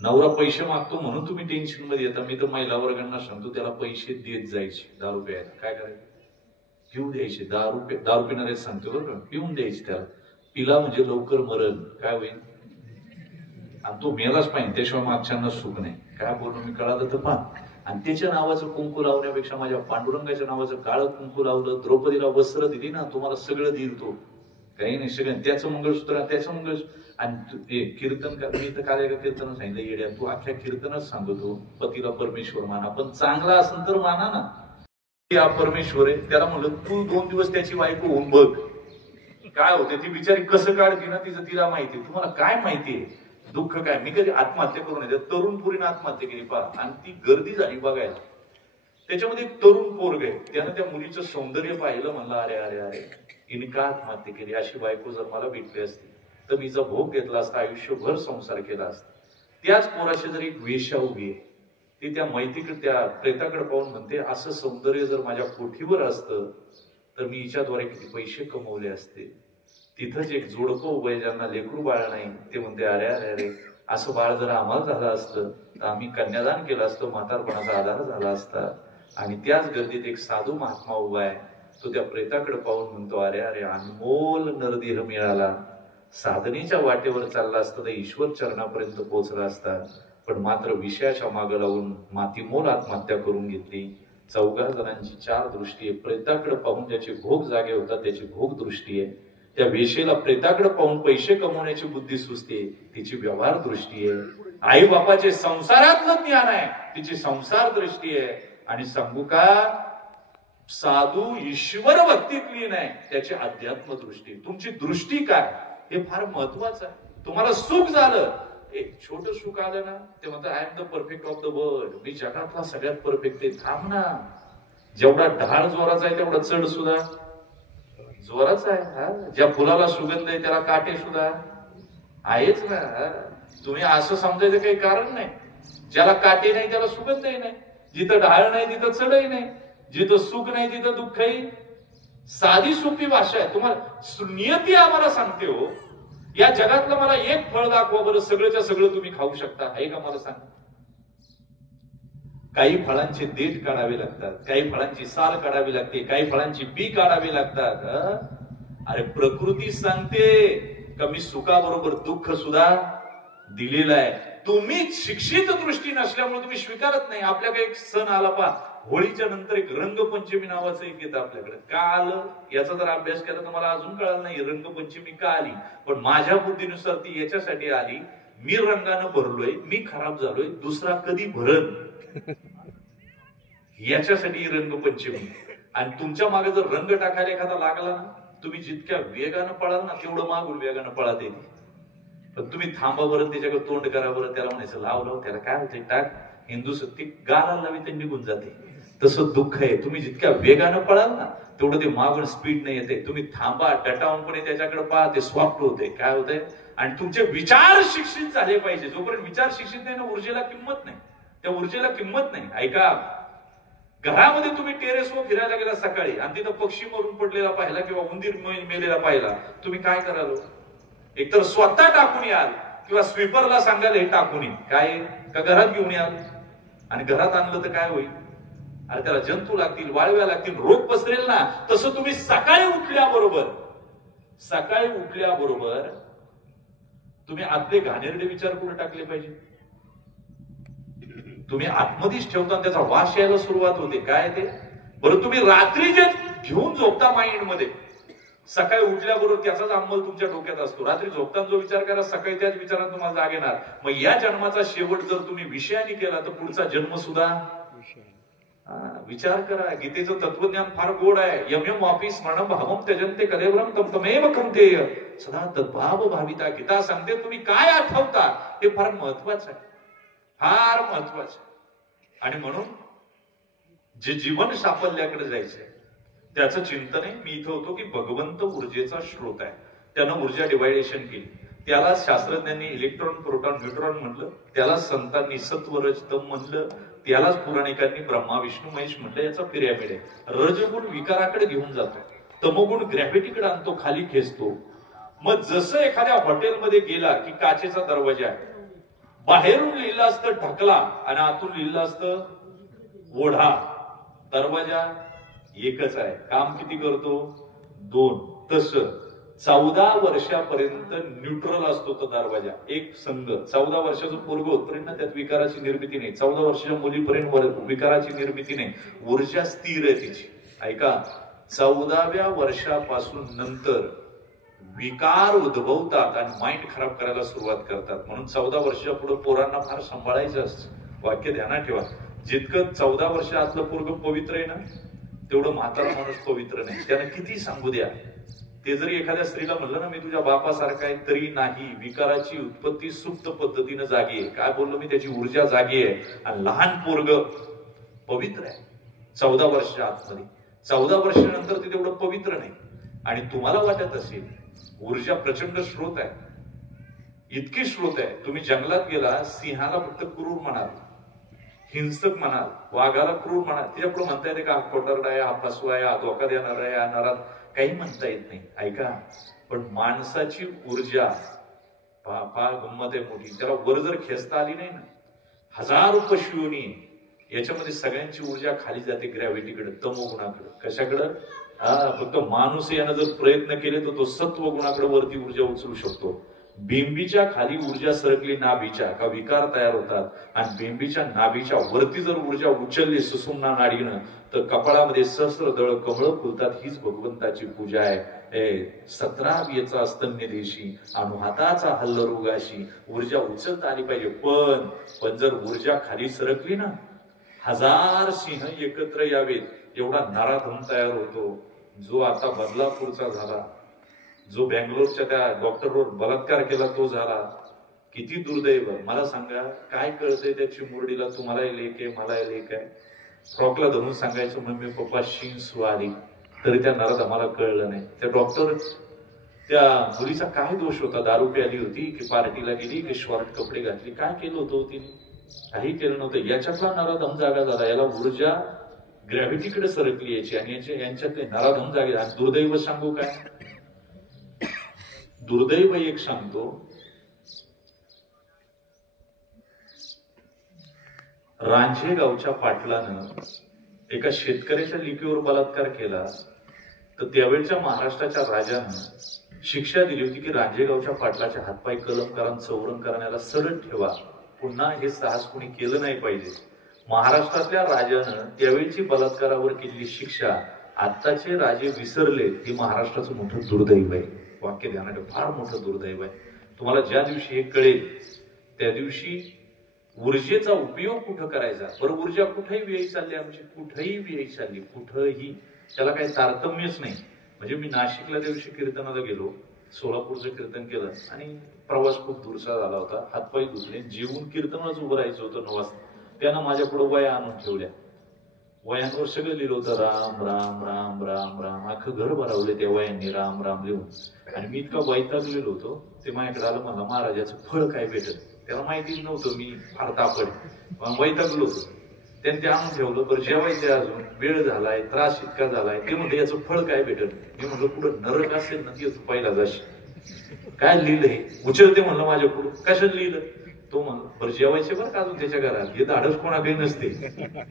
नवरा पैसे मागतो म्हणून तुम्ही टेन्शन मध्ये येता. मी तर महिला वर्गांना सांगतो, त्याला पैसे देत जायचे दारू प्यायला. काय करायचं? पिऊ द्यायचे. दारू पिणारे सांगतो बरं, पिऊन द्यायचे त्याला. पिला म्हणजे लवकर मरण. काय होईल? आणि तो मेलाच पाहिजे, त्याशिवाय मागच्यांना सुख नाही. काय बोलणं मी कळालं तर पहा. आणि त्याच्या नावाचं कुंकू लावण्यापेक्षा माझ्या पांडुरंगाच्या नावाचं काळं कुंकू लावलं, द्रौपदीला वस्त्र दिली ना, तुम्हाला सगळं देईल तो. काही नाही, सगळं त्याचं मंगळसूत्र, त्याचं मंगळसूत्र. आणि कीर्तन कर. मी तर काल एका कीर्तन सांगितलं, येड्या तू अख्ख्या कीर्तनच सांगतो पतीला परमेश्वर माना, पण चांगला असेल तर माना ना. हा परमेश्वर आहे. त्याला म्हणलं तू 2 दिवस त्याची बायको होऊन बघ काय होते. ती बिचारी कसं काढते ना, तिचं तिला माहिती. तुम्हाला काय माहितीये दुःख काय? मी कधी आत्महत्या करून येते. तरुण पोरीने आत्महत्या केली पहा, आणि ती गर्दी झाली बघायला. त्याच्यामध्ये एक तरुण पोरग आहे, त्यानं त्या मुलीचं सौंदर्य पाहिलं, म्हणलं अरे अरे अरे हिने का आत्महत्या केली? अशी बायको जर मला भेटली असती तर मी जर भोग घेतला असता, आयुष्यभर संसार केला असता. त्याच पोराशी जर एक वेश्या उभी आहे, ती त्या मैतीकडे, त्या प्रेताकडे पाहून म्हणते, असं सौंदर्य जर माझ्या कोठीवर असतं तर मी हिच्याद्वारे किती पैसे कमवले असते. तिथंच एक जोडपं उभं आहे, ज्यांना लेकरू बाळ नाही. ते म्हणते अरे अरे अरे असं बाळ जर आम्हाला झालं असतं तर आम्ही कन्यादान केलं असतं, म्हातारपणाचा आधार झाला असता. आणि त्याच गर्दीत एक साधू महात्मा उभा आहे, तो त्या प्रेताकडे पाहून म्हणतो अरे अरे अनमोल नरदेह मिळाला. साधनेच्या वाटेवर चालला असता तर ईश्वर चरणापर्यंत पोहोचला असता, पण मात्र विषयाच्या मागे लावून मातीमोल आत्महत्या करून घेतली. 4 जणांची 4 दृष्टी आहे. प्रेताकडे पाहून ज्याचे भोग जागे होतात त्याची भोग दृष्टी आहे. त्या वेशेला प्रेताकडे पाहून पैसे कमवण्याची बुद्धी सुचते, तिची व्यवहार दृष्टी आहे. आई बापाचे संसारातलं ज्ञान आहे, तिची संसार दृष्टी आहे. आणि सांगू का, साधू ईश्वर भक्तीत लीन आहे, त्याची अध्यात्म दृष्टी. तुमची दृष्टी काय हे फार महत्वाचं आहे. तुम्हाला सुख झालं, एक छोट सुख आलं ना, ते म्हणतात I am the perfect of the world, मी जगातला सगळ्यात परफेक्ट आहे. थांब ना, जेवढा ढाळ जोराचा आहे तेवढा चढ सुद्धा जोराचा आहे. ज्या फुलाला सुगंध आहे त्याला काटे सुद्धा आहेच ना. तुम्ही असं समजायचं काही कारण नाही. ज्याला काटे नाही त्याला सुगंधही नाही, जिथं ढाळ नाही तिथं चढही नाही, जिथं सुख नाही तिथं दुःखही. साधी सोपी भाषा आहे. तुम्हाला नियती आम्हाला सांगते हो, या जगातलं मला एक फळ दाखवा बरं, सगळंच्या सगळं तुम्ही खाऊ शकता, आहे का? मला सांगा. काही फळांचे देठ काढावे लागतात, काही फळांची साल काढावी लागते, काही फळांची बी काढावी लागतात. अरे प्रकृती सांगते का मी सुखाबरोबर दुःख सुद्धा दिलेलं आहे. तुम्ही शिक्षित दृष्टी नसल्यामुळे तुम्ही स्वीकारत नाही. आपल्याकडे एक सण आला पहा, होळीच्या नंतर एक रंगपंचमी नावाचं एक येतं आपल्याकडे. का आलं याचा जर अभ्यास केला तर मला अजून कळालं नाही रंगपंचमी का आली, पण माझ्या बुद्धीनुसार ती याच्यासाठी आली, मी रंगानं भरलोय, मी खराब झालोय, दुसरा कधी भरण, याच्यासाठी रंगपंचमी. आणि तुमच्या मागे जर रंग टाकायला एखादा लागला ना, तुम्ही जितक्या वेगानं पळाल ना तेवढं मागून वेगानं पळत येते. पण तुम्ही थांबा बरं, त्याच्याकडे तोंड करा बरं, त्याला म्हणायचं लाव लाव, त्याला काय होते टाक, हिंदू सत्ती गाला लावी ते निघून जाते. तसं दुःख आहे. तुम्ही जितक्या वेगानं पळाल ना तेवढं ते मागून स्पीड नाही येते. तुम्ही थांबा, डटावूनपणे त्याच्याकडे पहा, ते सॉफ्ट होते. काय होतंय? आणि तुमचे विचार शिक्षित झाले पाहिजे. जोपर्यंत विचार शिक्षित नाही ना, ऊर्जेला किंमत नाही, त्या ऊर्जेला किंमत नाही. ऐका, घरामध्ये तुम्ही टेरेसवर फिरायला गेला सकाळी आणि तिथं पक्षी मरून पडलेला पाहिला किंवा उंदीर मेलेला पाहिला, तुम्ही काय कराल? एकतर स्वतः टाकून याल किंवा स्वीपरला सांगाल हे टाकून ये, काय का घरात घेऊन याल. आणि घरात आणलं तर काय होईल? अरे त्याला जंतू लागतील, वाळव्या लागतील, रोग पसरेल ना. तसं तुम्ही सकाळी उठल्याबरोबर तुम्ही आतले घाणेरडे विचार कुठे टाकले पाहिजे? तुम्ही आतमध्येच ठेवता त्याचा वास यायला सुरुवात होते. काय ते बरं, तुम्ही रात्री जे घेऊन झोपता माइंड मध्ये, सकाळी उठल्याबरोबर त्याचाच अंमल तुमच्या डोक्यात असतो. रात्री झोपताना जो विचार करा सकाळी त्याच विचारात तुम्हाला जाग येणार. मग या जन्माचा शेवट जर तुम्ही विषयाने केला तर पुढचा जन्म सुद्धा विचार करा. गीतेचं तत्वज्ञान फार गोड आहे. यम यम वापी स्मरण भावम त्यजन्ते कलेवरम तम तमेव खंतेय सदा तद्भाव भाविता. गीता सांगते तुम्ही काय आठवता हे फार महत्वाचं आहे, फार महत्वाचं. आणि म्हणून जे जीवन साफल्याकडे जायचंय त्याचं चिंतन आहे. मी इथं होतो की भगवंत ऊर्जेचा स्रोत आहे, त्यानं ऊर्जा डिवायडेशन केली. त्याला शास्त्रज्ञांनी इलेक्ट्रॉन प्रोटॉन न्यूट्रॉन म्हणलं, त्याला संतांनी सत्व रजतम म्हणलं, त्यालाच पुराणिकांनी ब्रह्मा विष्णू महेश म्हणलं. याचा पिरॅमिड आहे. रजगुण विकाराकडे घेऊन जातो, तमोगुण ग्रॅव्हिटीकडे आणतो, खाली खेचतो. मग जसं एखाद्या हॉटेलमध्ये गेला की काचेचा दरवाजा आहे, बाहेरून लिहिलं असतं ढकला आणि आतून लिहिलं असतं ओढा. दरवाजा एकच आहे, काम किती करतो? 2. तसं 14 वर्षापर्यंत न्यूट्रल असतो तो दरवाजा, एक संघ. 14 वर्षाचं पोरग होतपर्यंत त्यात विकाराची निर्मिती नाही. 14 वर्षाच्या मुलीपर्यंत विकाराची निर्मिती नाही. ऊर्जा स्थिर आहे तिची. ऐका, 14व्या वर्षापासून नंतर विकार उद्भवतात आणि माइंड खराब करायला सुरुवात करतात. म्हणून 14 वर्षाच्या पुढे पोरांना फार सांभाळायचं असतं. वाक्य ध्यानात ठेवा. जितकं 14 वर्षातलं पोरग पवित्र आहे ना, तेवढं म्हातारा माणूस पवित्र नाही. त्यानं किती सांगू द्या, ते जरी एखाद्या स्त्रीला म्हणलं ना मी तुझ्या बापासारखा आहे, तरी नाही. विकाराची उत्पत्ती सुप्त पद्धतीनं जागी आहे. काय बोललो मी? त्याची ऊर्जा जागी आहे. आणि लहान पोरग पवित्र आहे 14 वर्षाच्या आतमध्ये. 14 वर्षानंतर ते तेवढं पवित्र नाही. आणि तुम्हाला वाटत असेल ऊर्जा प्रचंड स्रोत आहे, इतकी स्रोत आहे. तुम्ही जंगलात गेला, सिंहाला फक्त क्रूर म्हणाल, हिंसक म्हणाल, वाघाला क्रूर म्हणाल. त्याच्यापुढे म्हणता येते का? हा खोटारडा आहे, हा फसवा आहे, हा धोका देणार आहे, हा नरात, काही म्हणता येत नाही. ऐका, पण माणसाची ऊर्जा फार गंमत आहे मोठी. त्याला वर जर खेचता आली नाही ना, हजारो पशुयोनी, याच्यामध्ये सगळ्यांची ऊर्जा खाली जाते ग्रॅव्हिटीकडे, तमोगुणाकडे. कशाकडं? फक्त माणूस यानं जर प्रयत्न केले तर तो सत्व गुणाकडे वरती ऊर्जा उचलू शकतो. बिंबीच्या खाली ऊर्जा सरकली नाभीच्या का विकार तयार होतात, आणि बिंबीच्या नाभीच्या वरती जर ऊर्जा उचलली सुसुम्ना नाडीनं तर कपाळामध्ये सहस्रदळ कमळ फुलतात. हीच भगवंताची पूजा आहे. 17 स्तन्य देशी अनुहाताचा हल्ल रोगाशी. ऊर्जा उचलता आली पाहिजे. पण जर ऊर्जा खाली सरकली ना, 1000 सिंह एकत्र यावेत एवढा नराधम तयार होतो. जो आता बदलापूरचा झाला, जो बँगलोरच्या त्या डॉक्टरवर बलात्कार केला तो झाला. किती दुर्दैव. मला सांगा काय कळतंय त्या चिमुरडीला? तुम्हालाही लेख आहे, मलाही लेख आहे. फ्रॉकला धरून सांगायचं मम्मी पप्पा शिंसू आली, तरी त्या नराधमाला कळलं नाही. त्या डॉक्टर, त्या मुलीचा काय दोष होता? दारू प्याली होती की पार्टीला गेली की शॉर्ट कपडे घातली? काय केलं होतं तिने? काही केलं नव्हतं. याच्यातला नराधम जागा झाला. याला ऊर्जा ग्रॅव्हिटीकडे सरकली याची, आणि यांच्यातले नराधम जागे. आणि दुर्दैव सांगू काय? दुर्दैव एक सांगतो, रांझेगावच्या पाटलानं एका शेतकऱ्याच्या लिपीवर बलात्कार केला, तर त्यावेळच्या महाराष्ट्राच्या राजानं शिक्षा दिली होती की रांझेगावच्या पाटलाच्या हातपाय कलम करा, चौरंग करण्याला सडक ठेवा. पुन्हा हे साहस कोणी केलं नाही पाहिजे. महाराष्ट्रातल्या राजानं त्यावेळची बलात्कारावर केलेली शिक्षा आत्ताचे राजे विसरले, हे महाराष्ट्राचं मोठं दुर्दैव आहे. वाक्य ध्यानात, फार मोठं दुर्दैव आहे. तुम्हाला ज्या दिवशी हे कळेल त्या दिवशी ऊर्जेचा उपयोग कुठं करायचा. बरं, ऊर्जा कुठेही वेळी चालली आमची, कुठेही वेळी चालली, कुठंही. त्याला काही तारतम्यच नाही. म्हणजे मी नाशिकला त्या दिवशी कीर्तनाला गेलो, सोलापूरचं कीर्तन केलं आणि प्रवास खूप दूरचा झाला होता. हातपाय धुतले, जेवून कीर्तनाच उभं राहायचं होतं 9 वाजता. त्यानं माझ्या पुढे वया आणून ठेवल्या. वयांवर सगळं लिहिलं होतं राम राम राम राम राम. अख्खं घर भरावले त्या वयांनी राम राम लिहून. आणि मी इतका वैतागलेलो होतो. ते माझ्याकडे आलं, मला महाराजाचं फळ काय भेटत. त्याला माहितीच नव्हतं मी फार तापड, वैतागलो होतो. त्यांनी ते आणून ठेवलं. बरं जेवायचे अजून वेळ झालाय, त्रास इतका झालाय. ते म्हणते याचं फळ काय भेटल? मी म्हणलं पुढं नरक असेल ना, ती पहिला जाशील. काय लिहिलंय? उचलते म्हणलं माझ्या पुढं. कशात लिहिलं? तो म्हणलं बरं जेवायचे बरं का अजून त्याच्या घरात. हे धाडस कोणाकडे नसते.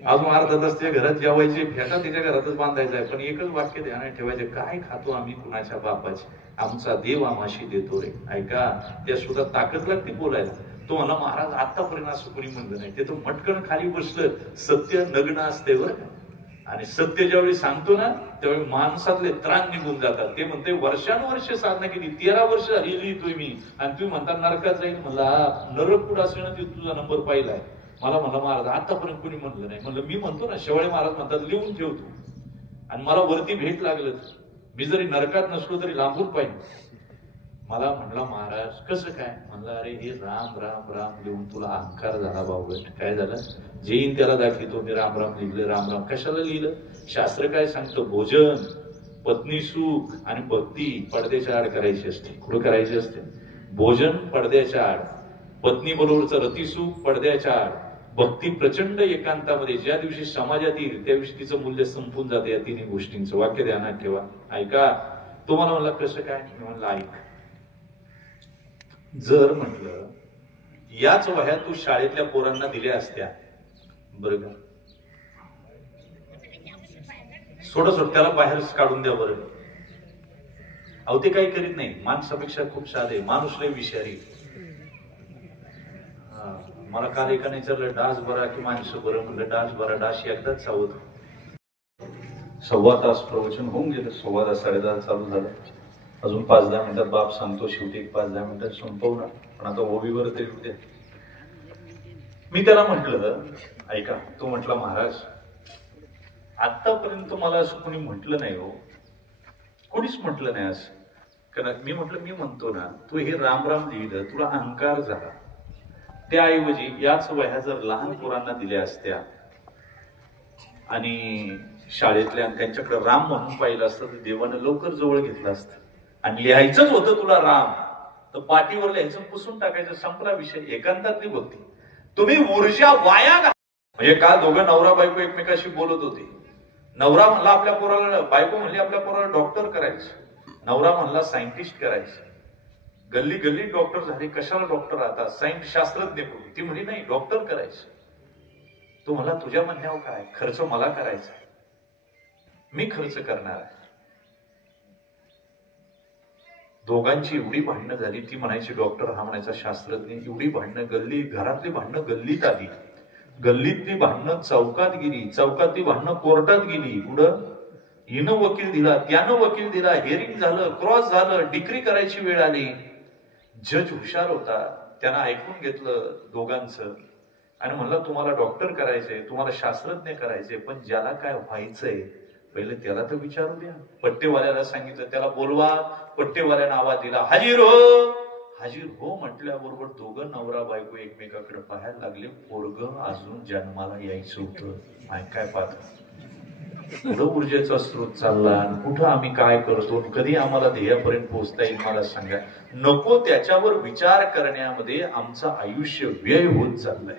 अजून अर्धा तास त्याच्या घरात जेवायचे, फेटा त्याच्या घरातच बांधायचा आहे. पण एकच वाक्य ध्यानात ठेवायचे, काय खातो आम्ही कुणाच्या बापाचे, आमचा देव आम्हाशी देतो रे. ऐका, त्या सुद्धा ताकद लागते बोलायला. तो म्हणला महाराज आतापर्यंत असं कोणी म्हणलं नाही. ते तो मटकन खाली बसलं. सत्य नग्न असते बरं का. आणि सत्य ज्यावेळी सांगतो ना त्यावेळी माणसातले त्राण निघून जातात. ते म्हणते वर्षानुवर्ष साधना केली, 13 वर्ष झाली लिहितोय मी, आणि तुम्ही म्हणता नरकात जाईल. म्हणला नरक कुठं असेल ना, तुझा नंबर पाहिलाय. मला म्हणला महाराज आतापर्यंत कोणी म्हणलं नाही. म्हणलं मी म्हणतो ना, शेवाळे महाराज म्हणतात लिहून ठेवतो. आणि मला वरती भेट लागलं, मी जरी नरकात नसलो तरी लांबून पाहिजे. मला म्हणला महाराज कसं काय? म्हणलं अरे हे राम राम राम लिहून तुला अहंकार झाला बावगट. काय झालं? जे येईन त्याला दाखवतो मी राम राम लिहिलं. राम राम कशाला लिहिलं? शास्त्र काय सांगतं? भोजन, पत्नी सुख आणि भक्ती पडद्याच्या आड करायची असते. कुठं करायची असते? भोजन पडद्याच्या आड, पत्नी बरोबरचं रतिसुख पडद्याच्या आड, भक्ती प्रचंड एकांतामध्ये. ज्या दिवशी समाजात येईल त्या दिवशी तिचं मूल्य संपून जाते. या तिन्ही गोष्टींचं वाक्य ध्यानात ठेवा. ऐका. तो मला म्हणला कसं काय? मी म्हणलं ऐक, जर म्हटलं याच वह्या तू शाळेतल्या पोरांना दिल्या असत्या बरं का, सोड त्याला बाहेर काढून द्या बरं. अहो ते काही करीत नाही. माणसापेक्षा खूप साधे, माणूस लय विषारी. मला काल एकाने विचारलं डास बरा की माणसं बरं? म्हणलं डास बरा. डास एकदाच सावध. 1.25 तास प्रवचन होऊन गेलं. 10:15 10:30 चालू झालं. अजून 5-10 मिनिटात बाप सांगतो. शेवटी 5-10 मिनिटात संपवणार. पण आता ओबीवर तरी उद्या. मी त्याला म्हटलं ऐका. तो म्हटला महाराज आतापर्यंत मला असं कोणी म्हटलं नाही हो, कोणीच म्हटलं नाही असं. कारण मी म्हटलं मी म्हणतो ना, तू हे राम राम लिहिलं, तुला अहंकार झाला. त्याऐवजी याच वह्या जर लहान पोरांना दिल्या असत्या आणि शाळेतल्या त्यांच्याकडे राम म्हणून पाहिलं असतं तर देवानं लवकर जवळ घेतलं असतं. आणि लिहायचंच होतं तुला राम तर पाठीवर लिहायचं, पुसून टाकायचं, संपला विषय. एकांतातली भक्ती. तुम्ही ऊर्जा वाया घाल. म्हणजे काल दोघं नवरा बायको एकमेकाशी बोलत होते. नवरा म्हणला आपल्या पोराला, बायको म्हणली आपल्या पोराला डॉक्टर करायचं, नवरा म्हणला सायंटिस्ट करायचं. गल्ली गल्ली डॉक्टर झाले. कशाला डॉक्टर? आता सायन्स शास्त्रज्ञ. ती म्हणली नाही डॉक्टर करायचं. तो म्हणला तुझ्या म्हणण्यावर काय? खर्च मला करायचा, मी खर्च करणार आहे. दोघांची एवढी भांडणं झाली. ती म्हणायची डॉक्टर, हा म्हणायचा शास्त्रज्ञ. एवढी भांडणं, गल्ली घरातली भांडणं गल्लीत आली, गल्लीतली भांडणं चौकात गेली, चौकातली भांडणं कोर्टात गेली. पुढं हिनं वकील दिला, त्यानं वकील दिला, हिअरिंग झालं, क्रॉस झालं, डिक्री करायची वेळ आली. जज हुशार होता, त्यानं ऐकून घेतलं दोघांचं आणि म्हणलं तुम्हाला डॉक्टर करायचंय, तुम्हाला शास्त्रज्ञ करायचंय, पण ज्याला काय व्हायचंय पहिले त्याला तर विचारू द्या. पट्टेवाल्याला सांगितलं, त्याला बोलवा. पट्टेवाल्यानं आवाज दिला, हाजीर हो. हाजीर हो म्हटल्याबरोबर दोघं नवरा बायको एकमेकाकडे पाहायला लागले. पोरगं अजून जन्माला यायचं होतं. काय पाहत पुढं ऊर्जेचा स्रोत चालला, कुठं आम्ही काय करतो, कधी आम्हाला ध्येयापर्यंत पोहोचता येईल मला सांगा. नको त्याच्यावर विचार करण्यामध्ये आमचं आयुष्य व्यय होत चाललंय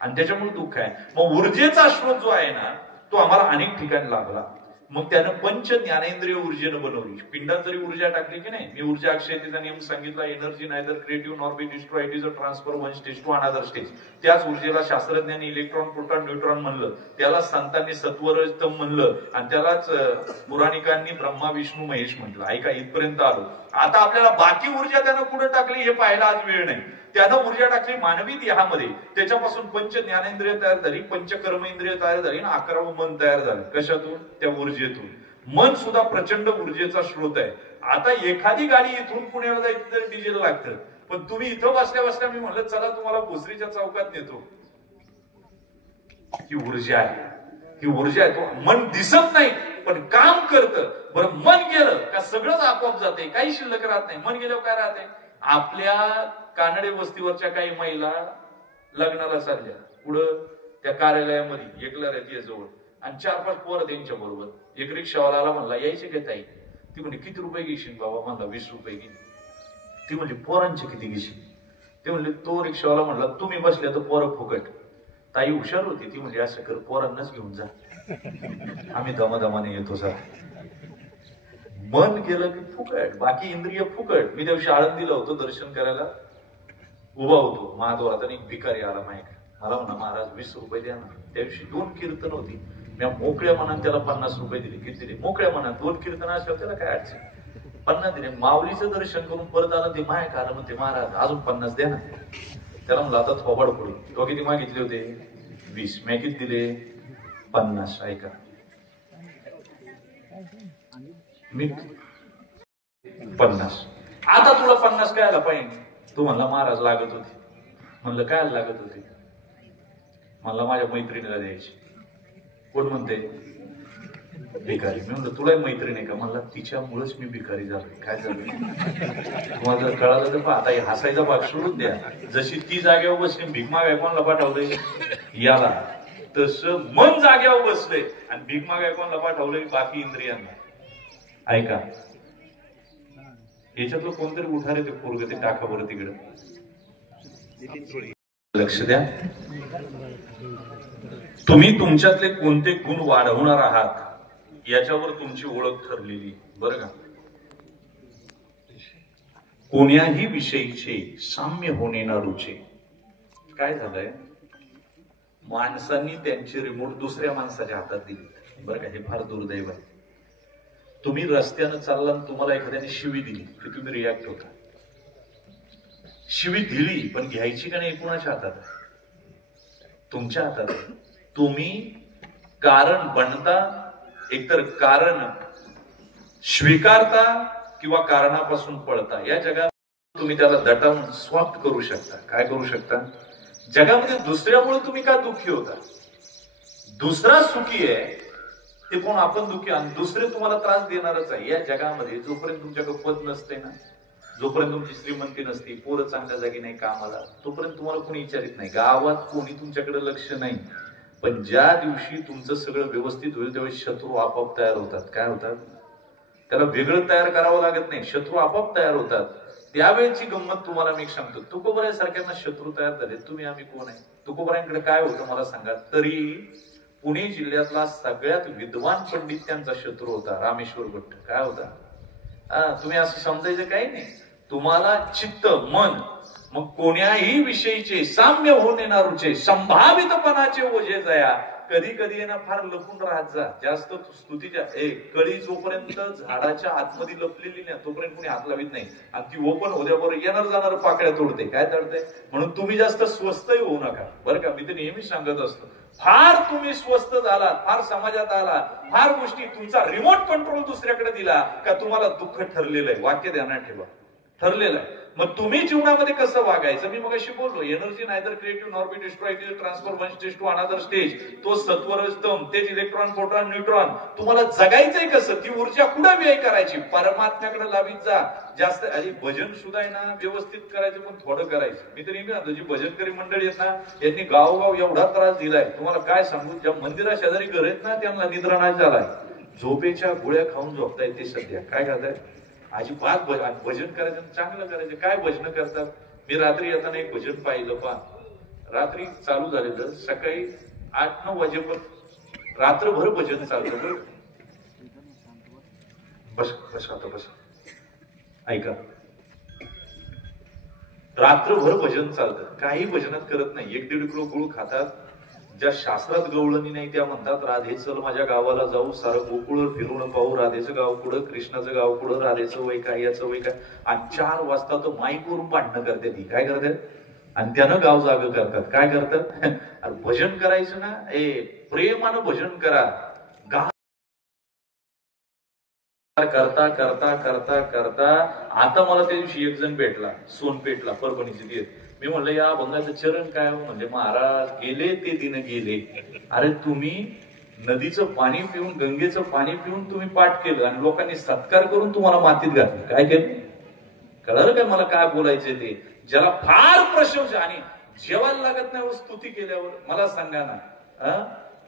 आणि त्याच्यामुळे दुःख आहे. मग ऊर्जेचा स्रोत जो आहे ना तो आम्हाला अनेक ठिकाणी लागला. मग त्यानं पंच ज्ञानेंद्रिय ऊर्जेनं बनवली. पिंडात जरी ऊर्जा टाकली की नाही, मी ऊर्जा अक्षयतेचा नियम सांगितला. Energy neither creative nor be destroy, it is a transfer one stage to another stage. त्याच ऊर्जेला शास्त्रज्ञांनी इलेक्ट्रॉन, प्रोटॉन, न्यूट्रॉन म्हणलं, त्याला संतांनी सत्वरजतम म्हणलं आणि त्यालाच पुराणिकांनी ब्रह्मा विष्णू महेश म्हटलं. ऐका इथपर्यंत आलो. आता आपल्याला बाकी ऊर्जा त्यानं कुठं टाकली हे पाहायला आज वेळ नाही. त्यानं ऊर्जा टाकली मानवी देहामध्ये. त्याच्यापासून पंच ज्ञानेंद्रिय तयार झाली, पंच कर्मेंद्रिय तयार झाली आणि 11वं मन तयार झालं. कशातून? त्या ऊर्जेतून. मन सुद्धा प्रचंड ऊर्जेचा स्रोत आहे. आता एखादी गाडी इथून पुण्याला जायची तर डिझेल लागतं, पण तुम्ही इथं बसल्या बसल्या मी म्हणलं चला तुम्हाला भोसरीच्या चौकात नेतो. ही ऊर्जा आहे, ही ऊर्जा आहे. तो मन दिसत नाही पण काम करतं. बरं मन गेलं का सगळंच आपोआप जाते, काही शिल्लक राहत नाही. मन गेल्यावर काय राहते? आपल्या कानडे वस्तीवरच्या काही महिला लग्नाला चालल्या, पुढं त्या कार्यालयामध्ये एकला राहते जवळ आणि 4-5 पोरं त्यांच्या बरोबर. एक रिक्षावाला म्हणला यायचे का ताई? ती म्हणली किती रुपये घेशील बाबा? म्हणला 20 रुपये घेईन. ती म्हणली पोरांचे किती घेशील? ते म्हणले, तो रिक्षावाला म्हणला तुम्ही बसल्या तर पोरं फुकट. ताई हुशार होती ती, म्हणजे असं कर पोरांनाच घेऊन जा, आम्ही दमादमाने येतो सर. मन गेलं की फुकट, बाकी इंद्रिय फुकट. मी त्या दिवशी आळंदीला होतो दर्शन करायला, उभा होतो महाद्वारात आणि एक भिकारी आला माहिती, मला म्हणा महाराज 20 रुपये द्या ना. त्या दिवशी 2 कीर्तन होती, मी मोकळ्या मनात त्याला 50 रुपये दिले. किती दिले? मोकळ्या मनात. 2 कीर्तन असल्यावर त्याला काय अडचण, 50 दिले. माऊलीचं दर्शन करून परत आलं ते माय आलं, म्हणते महाराज अजून 50 द्या ना. त्याला म्हणलं आता थोबाड पडू. तो किती मागितले होते? 20. मी किती दिले? 50. ऐका, मी 50. आता तुला 50 काय आला पाहिजे? तू म्हणला महाराज लागत होती. म्हणलं काय लागत होती? म्हणला माझ्या मैत्रिणीला द्यायची. कोण म्हणते? भिकारी. मी म्हणलं तुला मैत्रीण आहे का? म्हणला तिच्यामुळेच मी भिकारी झालोय. काय झालं तुम्हाला जर कळालं तर आता हसायचा भाग सोडून द्या. जशी ती जागेवर बसली भीक मागाय कोणाला पाठवलंय? याला. तसं मन जागेवर बसलंय आणि भीक मागाय कोणाला पाठवलंय? बाकी इंद्रियांना. ऐका, याच्यातलं कोणतरी उठारे ते पोरग ते टाका बरं तिकडं. लक्ष द्या, तुम्ही तुमच्यातले कोणते गुण वाढवणार आहात याच्यावर तुमची ओळख ठरलेली, बरं का. कोण्याही विषयीचे साम्य होणे ना रुचे. काय झालंय, माणसांनी त्यांची रिमोट दुसऱ्या माणसाच्या हातात दिली, बरं का. हे फार दुर्दैव आहे. तुम्ही रस्त्यानं चालला आणि तुम्हाला एखाद्याने शिवी दिली की तुम्ही रिॲक्ट होता. शिवी दिली पण घ्यायची का नाही कोणाच्या हातात? तुमच्या हातात. तुम्ही कारण बनता, एकतर कारण स्वीकारता किंवा कारणापासून पळता. या जगात तुम्ही त्याला दटावून स्वॉफ्ट करू शकता. काय करू शकता? जगामध्ये दुसऱ्यामुळे तुम्ही का दुःखी होता? दुसरा सुखी आहे ते कोण? आपण दुःखी. आणि दुसरे तुम्हाला त्रास देणारच आहे. या जगामध्ये जोपर्यंत तुमच्याकडे पद नसते ना, जोपर्यंत तुमची श्रीमंती नसते, पोरं चांगल्या जागी नाही कामाला, तोपर्यंत तुम्हाला कोणी विचारित नाही. गावात कोणी तुमच्याकडे लक्ष नाही. पण ज्या दिवशी तुमचं सगळं व्यवस्थित होईल त्यावेळी शत्रू आपोआप तयार होतात. काय होतात? त्याला वेगळं तयार करावं लागत नाही, शत्रू आपोआप तयार होतात. त्यावेळेची गंमत तुम्हाला मी सांगतो. तुकोबराय सारख्यांना शत्रू तयार झाले. तुम्ही आम्ही कोण आहे? तुकोबरायांकडे काय होतं मला सांगा. तरी पुणे जिल्ह्यातला सगळ्यात विद्वान पंडित त्यांचा शत्रू होता, रामेश्वर भट्ट. काय होता? तुम्ही असं समजायचं काही नाही. तुम्हाला चित्त मन, मग कोण्याही विषयीचे साम्य होणे ना रुचे, संभावितपणाचे ओझे जया. कधी कधी ना फार लपून राहत जा. जास्त स्तुतीच्या कळी जोपर्यंत झाडाच्या आतमध्ये लपलेली नाही तोपर्यंत कोणी हात लावित नाही. आणि ती ओपन होद्याबरोबर येणार जाणार पाकळ्या तोडते. काय तोडते? म्हणून तुम्ही जास्त स्वस्तही होऊ नका, बरं का. मी तर नेहमी सांगत असतो, फार तुम्ही स्वस्त झालात, फार समाजात आलात, फार गोष्टी तुमचा रिमोट कंट्रोल दुसऱ्याकडे दिला का तुम्हाला दुःख ठरलेलं आहे. वाक्य ध्यानात ठेवा, ठरलेलं आहे. मग तुम्ही जीवनामध्ये कसं वागायचं? मी मगाशी बोललो, energy neither creative nor be destructive, transfer one stage to another stage. तो सत्वर स्तंभ, तेच इलेक्ट्रॉन प्रोटॉन न्यूट्रॉन. तुम्हाला जगायचंय कसं? ती ऊर्जा कुठे व्यय करायची? परमात्म्याकडे लावीत जा. जास्त आणि भजन सुद्धा आहे ना व्यवस्थित करायचं, पण थोडं करायचं. मी तरी म्हणतो, जी भजनकरी मंडळी आहेत ना, यांनी गावोगाव एवढा त्रास दिलाय तुम्हाला काय सांगू. ज्या मंदिरा शेजारी घर आहेत ना त्यांना निद्रा नाही झालाय. झोपेच्या गोळ्या खाऊन झोपताय ते सध्या. काय करताय? अजिबात भजन करायचं, चांगलं करायचं. काय भजन करतात? मी रात्री येताना एक भजन पाहिलं. रात्री चालू झालेलं, सकाळी 8-9 वाजेपर्यंत रात्रभर भजन चालतं. बस बस आता बस, ऐका. रात्रभर भजन चालतं. काही भजनात करत नाही. 1-1.5 किलो गुळ खातात. ज्या शास्त्रात गवळणी नाही त्या म्हणतात, राधे चल माझ्या गावाला जाऊ, सारं गोकुळ फिरून पाहू, राधेचं गाव कुठं, कृष्णाचं गाव कुठं, राधेचं वय काय, याचं वय काय. आणि 4 वाजता तो माईकवरून भांडणं करते. ती काय करतात? आणि त्यानं गाव जाग करतात. काय करतात? भजन करायचं ना, प्रेमानं भजन करा. करता करता करता करता आता मला त्या दिवशी एक जण भेटला, सोनपेठला, परभणीची ती. मी म्हणलं या अभंगाचं चरण काय? म्हणजे महाराज गेले ते दिन गेले. अरे तुम्ही नदीचं पाणी पिऊन, गंगेचं पाणी पिऊन तुम्ही पाठ केलं आणि लोकांनी सत्कार करून तुम्हाला मातीत घातलं. काय केलं? कळलं काय मला काय बोलायचं ते? ज्याला फार प्रशंसा आणि जेवायला लागत नाही स्तुती केल्यावर. मला सांगा ना,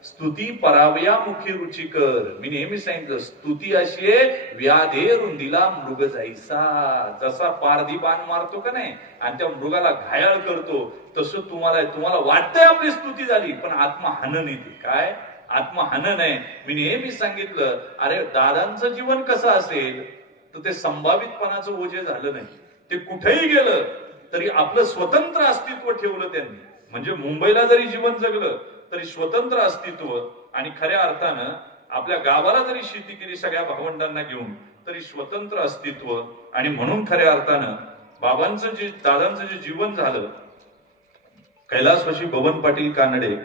स्तुती परावया मुखी रुचिकर. मी नेहमी सांगितलं, स्तुती अशी आहे व्याधे रुंदीला मृग जाईसा. जसा पारधी बाण मारतो का नाही आणि त्या मृगाला घायाळ करतो, तसं तुम्हाला वाटतंय आपली स्तुती झाली, पण आत्महानन येते. काय आत्महानन आहे? मी नेहमी सांगितलं, अरे दादांचं जीवन कसं असेल तर ते संभावितपणाचं ओझे झालं नाही. ते कुठेही गेलं तरी आपलं स्वतंत्र अस्तित्व ठेवलं त्यांनी. म्हणजे मुंबईला जरी जीवन जगलं तरी स्वतंत्र अस्तित्व, आणि खऱ्या अर्थानं आपल्या गावाला जरी शेती केली सगळ्या भावंडांना घेऊन तरी स्वतंत्र अस्तित्व. आणि म्हणून खऱ्या अर्थानं दादांचं जे जीवन झालं, कैलासवासी बबन पाटील कानडे,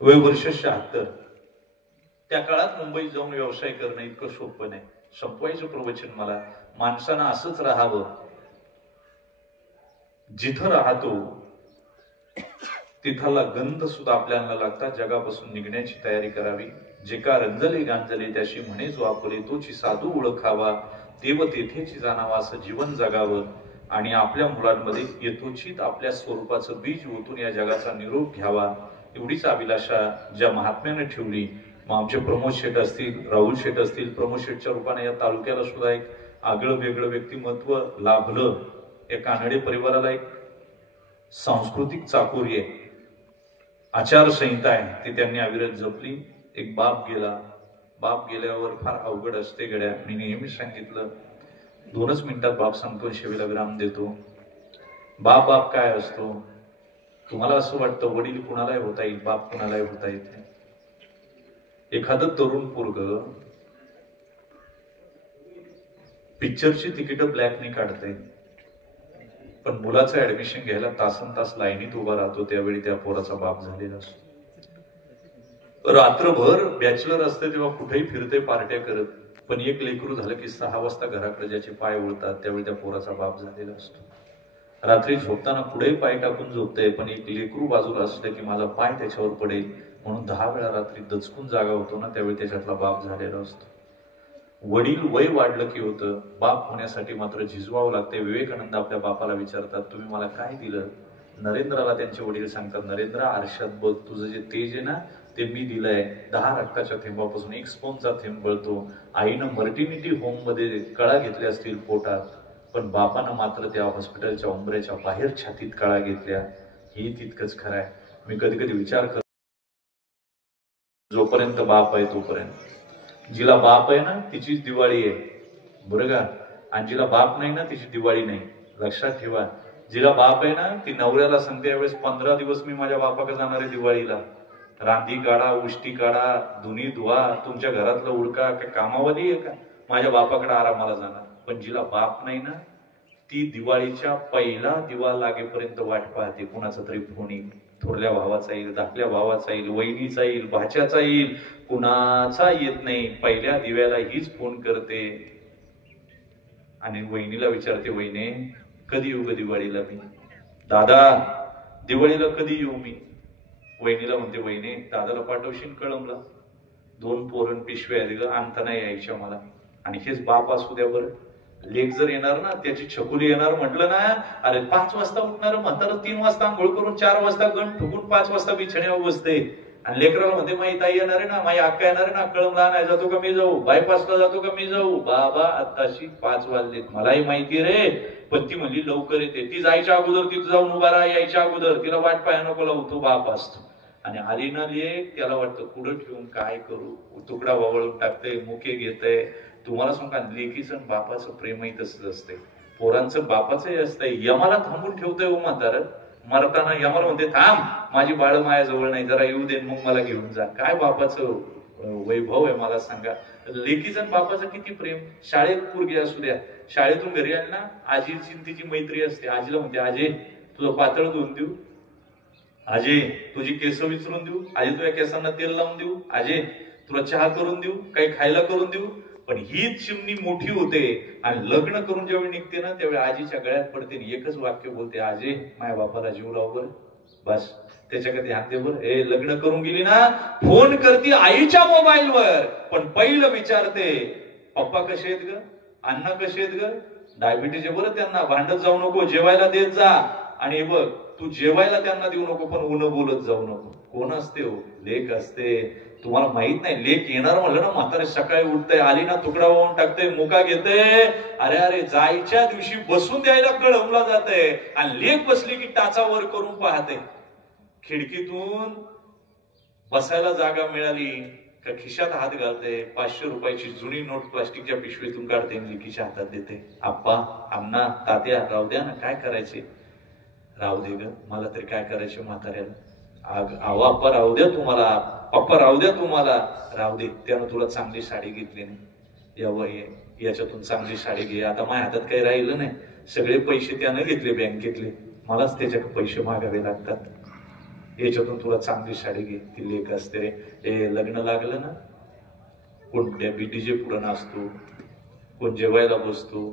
वय वर्ष 76. त्या काळात मुंबईत जाऊन व्यवसाय करणं इतकं सोपं नाही. संपवायचं प्रवचन मला, माणसानं असंच राहावं, जिथं राहतो तिथला गंध सुद्धा आपल्याला लागतात. जगापासून निघण्याची तयारी करावी. जे का रंजले गांजले त्याशी म्हणेच वापरे, तोची साधू ओळखावा, देव तेथेची जाणावा, असं जीवन जगावं. आणि आपल्या मुलांमध्ये यथोचित आपल्या स्वरूपाचं बीज ओतून या जगाचा निरोप घ्यावा, एवढीच अभिलाषा ज्या महात्म्याने ठेवली. मग आमचे प्रमोद शेठ असतील, राहुल शेठ असतील, प्रमोद शेठच्या रूपाने या तालुक्याला सुद्धा एक आगळं वेगळं व्यक्तिमत्व लाभलं. या कानडे परिवाराला एक सांस्कृतिक चाकोरी आहे, आचारसंहिता आहे, ती त्यांनी अविरत जपली. एक बाप गेल्यावर फार अवघड असते गड्या. मी नेहमी सांगितलं, 2च मिनिटात बाप सांगतो, शेवीला विराम देतो. बाप काय असतो? तुम्हाला असं वाटतं वडील कुणालाही होता येईल, बाप कुणालाही होता येत नाही. एखादं तरुण पोरग पिक्चरची तिकीट ब्लॅकनी काढते, पण मुलाचं ऍडमिशन घ्यायला तासन तास लाईनीत उभा राहतो. त्यावेळी त्या पोराचा बाप झालेला असतो. रात्रभर बॅचलर असते तेव्हा कुठेही फिरते, पार्ट्या करत, पण एक लेकरू झालं की 6 वाजता घराकडे ज्याचे पाय ओळतात त्यावेळी त्या पोराचा बाप झालेला असतो. रात्री झोपताना पुढेही पाय टाकून झोपते, पण एक लेकरू बाजूला असलं की माझा पाय त्याच्यावर पडेल म्हणून 10 वेळा रात्री दचकून जागा होतो ना, त्यावेळी त्याच्यातला बाप झालेला असतो. वडील वय वाढलं की होतं, बाप होण्यासाठी मात्र झिजवावं लागते. विवेकानंद आपल्या बापाला विचारतात, तुम्ही मला काय दिलं? नरेंद्राला त्यांचे वडील सांगतात, नरेंद्र आरशात बघ, तुझं जे तेज आहे ना ते मी दिलंय. 10 रक्ताच्या थेंबापासून 1 स्पोनचा थेंब बळतो. आईनं मर्टिनिटी होम मध्ये कळा घेतल्या असतील पोटात, पण बापानं मात्र त्या हॉस्पिटलच्या उंबऱ्याच्या बाहेर छातीत कळा घेतल्या. हे तितकंच खरं आहे. मी कधी कधी विचार करतो, जोपर्यंत बाप आहे तोपर्यंत, जिला बाप आहे ना तिचीच दिवाळी आहे, बरं का? आणि जिला बाप नाही ना तिची दिवाळी नाही. लक्षात ठेवा, जिला बाप आहे ना ती नवऱ्याला सांगते, यावेळेस 15 दिवस मी माझ्या बापाकडे जाणार आहे दिवाळीला. रांधी काढा, उष्टी काढा, धुनी धुवा, तुमच्या घरातलं उडका, काय कामावली आहे का? माझ्या बापाकडे आरामाला जाणार. पण जिला बाप नाही ना ती दिवाळीच्या पहिला दिवा लागेपर्यंत वाट पाहते. कुणाचा तरी फोन येईल, थोरल्या भावाचा येईल, धाकल्या भावाचा येईल, वहिनीचा येईल, भाच्याचा येईल, कुणाचा येत नाही. पहिल्या दिव्याला हीच फोन करते आणि वहिनीला विचारते, वहिने कधी येऊ ग दिवाळीला? मी दादा दिवाळीला कधी येऊ मी? वहिनीला म्हणते, वहिने दादाला पाठवशील कळमला? 2 पोरण पिशव्या आहेत ग, आणता नाही यायच्या मला. आणि हेच बाप असू द्या बरं, लेक जर येणार ना त्याची छकुली येणार म्हटलं ना, अरे 5 वाजता उठणार म्हातारं, 3 वाजता आंघोळ करून 4 वाजता गण ठोकून 5 वाजता बिछाण्यावर बसते. आणि लेकराला म्हणते, माझी ताई येणार आहे ना, माझी अक्का येणार आहे ना, कळमला नाही जातो का मी जाऊ? बायपासला जातो का मी जाऊ? बाबा आताशी 5 वाजलेत, मलाही माहिती रे, पण ती म्हणली लवकर येते. ती जायच्या अगोदर तिथं जाऊन उभा राहा, यायच्या अगोदर. तिला वाट पाया नको लावतो, बाप असतो. आणि आली ना लेक, त्याला वाटतं कुठं ठेवून काय करू, तुकडा वळून टाकते, मुके घेते. तुम्हाला सांगा, लेकीचं बापाचं प्रेमही तसंच असते, पोरांचं बापाचंही असतंय. यमाला थांबून ठेवतोय हो म्हातारं, मरताना यमाला म्हणते, थांब माझी बाळ माझ्या जवळ नाही, जरा येऊ दे मग मला घेऊन जा. काय बापाचं वैभव आहे मला सांगा. लेकीचं बापाचं किती प्रेम. शाळेत पोरगी असू द्या, शाळेतून घरी आली ना, आजीची तिची मैत्री असते. आजीला म्हणते, आजे तुझं पातळ धुवून देऊ, आजे तुझी केस विचरून देऊ, आजे तुझ्या केसांना तेल लावून देऊ, आजे तुला चहा करून देऊ, काही खायला करून देऊ. पण हीच चिमणी मोठी होते आणि लग्न करून ज्यावेळी निघते ना त्यावेळी आजीच्या गळ्यात पडते, एकच वाक्य बोलते, आजे माझ्या बापाला जीव लाव बर, बस त्याच्याकडे ध्यान दे बर. हे लग्न करून गेली ना, फोन करते आईच्या मोबाईलवर, पण पहिलं विचारते पप्पा कसे आहेत ग, अण्णा कसे आहेत ग, डायबिटीज बरं त्यांना, भांडत जाऊ नको, जेवायला देत जा. आणि हे बघ तू जेवायला त्यांना देऊ नको, पण उन बोलत जाऊ नको. कोण असते हो? लेक असते. तुम्हाला माहित नाही, लेक येणार म्हणलं ना, म्हातारे सकाळी उठतंय, आली ना तुकडा वाहून टाकते, मुका घेते. अरे अरे जायच्या दिवशी बसून द्यायला कळवला जाते, आणि लेक बसली की टाचावर करून पाहते. खिडकीतून बसायला जागा मिळाली का खिशात हात घालते, 500 रुपयाची जुनी नोट प्लास्टिकच्या पिशवीतून काढते, लेकीच्या हातात देते. आप्पा, अण्णा, तात्या, राहू द्या ना, काय करायचे? राहू दे ग, मला तरी काय करायचे म्हाताऱ्याला. अहो आप्पा राहू द्या तुम्हाला, पप्पा राहू द्या तुम्हाला. राहू दे, त्यानं तुला चांगली साडी घेतली नाही, याच्यातून चांगली साडी घे. आता माझ्या हातात काही राहिलं नाही, सगळे पैसे त्यानं घेतले बँकेतले, मलाच त्याच्याकडे पैसे मागावे लागतात. याच्यातून तुला चांगली साडी घे. ती लेक असते रे. हे लग्न लागलं ना, कोण त्या बीटीजे पुढं नाचतो, कोण जेवायला बसतो,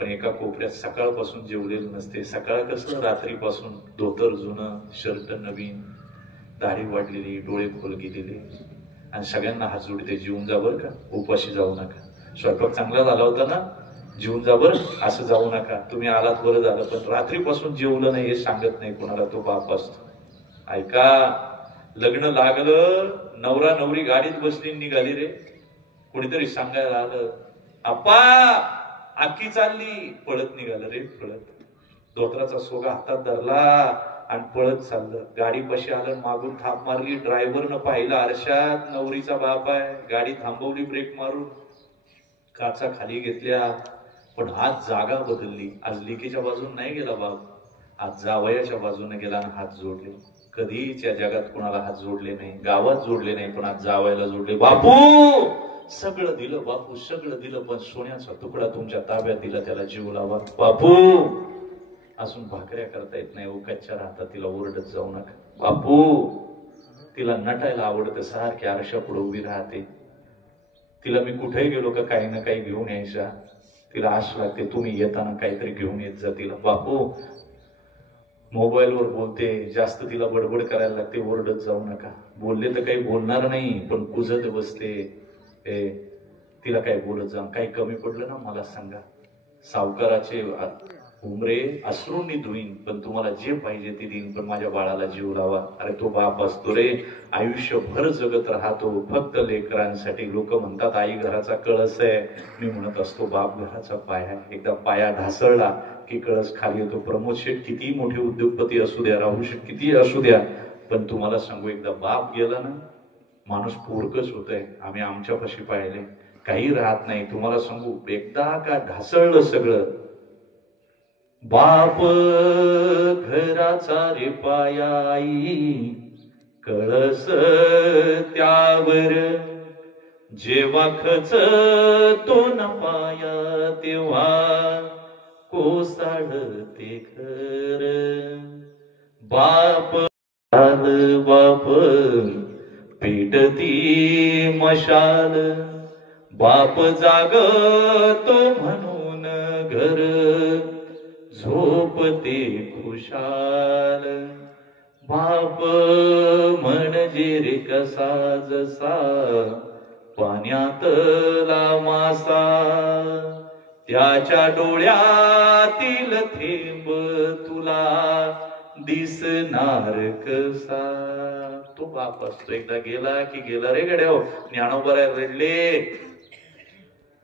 पण एका कोपऱ्यात सकाळपासून जेवलेलं नसते. सकाळ कसं, रात्रीपासून धोतर जुनं, शर्ट नवीन, दाढी वाढलेली, डोळे खोल गेलेले, आणि सगळ्यांना हात जोडते, जेवून जा बरं का, उपाशी जाऊ नका. स्वयंपाक चांगला झाला होता ना, जेवून जा बरं, असं जाऊ नका. तुम्ही आलात बरं झालं, पण रात्रीपासून जेवलं नाही हे सांगत नाही कोणाला, तो बाप असतो. ऐका, लग्न लागलं, नवरा नवरी गाडीत बसली, निघाली रे. कोणीतरी सांगायला आलं, अप्पा आखी चालली, पळत निघालं रे, पळत. धोत्राचा सोगा हातात धरला आणि पळत चाललं. गाडी पशी आलं, मागून थाप मारली. ड्रायव्हरनं पाहिलं आरशात, नवरीचा बाप आहे. गाडी थांबवली ब्रेक मारून, काचा खाली घेतल्या, पण आज जागा बदलली. आज लेकीच्या बाजून नाही गेला बाप, आज जावयाच्या बाजूने गेला आणि हात जोडले. कधीच या जगात कोणाला हात जोडले नाही, गावात जोडले नाही, पण आज जावयाला जोडले. बापू सगळं दिलं, बापू सगळं दिलं, पण सोन्याचा तुकडा तुमच्या ताब्यात दिला, त्याला जीव लावा. बापू असून भाकऱ्या करता येत नाही, कच्च्या राहतात, तिला ओरडत जाऊ नका. बापू तिला नटायला आवडतं, सारखी आरशा पुढे उभी राहते. तिला मी कुठेही गेलो का काही ना काही घेऊन यायचा, तिला आश लागते, तुम्ही येताना काहीतरी घेऊन येत जा तिला. बापू मोबाईलवर बोलते, जास्त तिला बडबड करायला लागते, ओरडत जाऊ नका. बोलले तर काही बोलणार नाही, पण कुजत बसते. तिला काही बोलत जा, काही कमी पडलं ना मला सांगा. सावकाराचे उमरे अश्रूंनी धुईन, पण तुम्हाला जे पाहिजे ते देईन, पण माझ्या बाळाला जीव लावा. अरे तो बाप असतो रे, आयुष्यभर जगत राहतो फक्त लेकरांसाठी. लोक म्हणतात आई घराचा कळस आहे, मी म्हणत असतो बाप घराचा पाया. एकदा पाया ढासळला की कळस खाली येतो. प्रमोद शेठ किती मोठे उद्योगपती असू द्या, राहुल शेठ किती असू द्या, पण तुम्हाला सांगू, एकदा बाप गेला ना, माणूस पोरकच होतंय. आम्ही आमच्यापाशी पाहिले, काही राहत नाही. तुम्हाला सांगू, एकदा का ढासळलं सगळं, बाप घराचा रे पायाई, कळस त्यावर जेव्हा खच तो न पाया, तेव्हा कोसळते घर. बाप बाप पेटती मशाल, बाप जागतो म्हणून घर, झोपते खुशाल. बाप म्हणजे रे कसा जसा पाण्यातला मासा, त्याच्या डोळ्यातील थेंब तुला दिसणार कसा. तो बाप असतो. एकदा गेला की गेला रे गड्या. ज्ञानोबा रडले,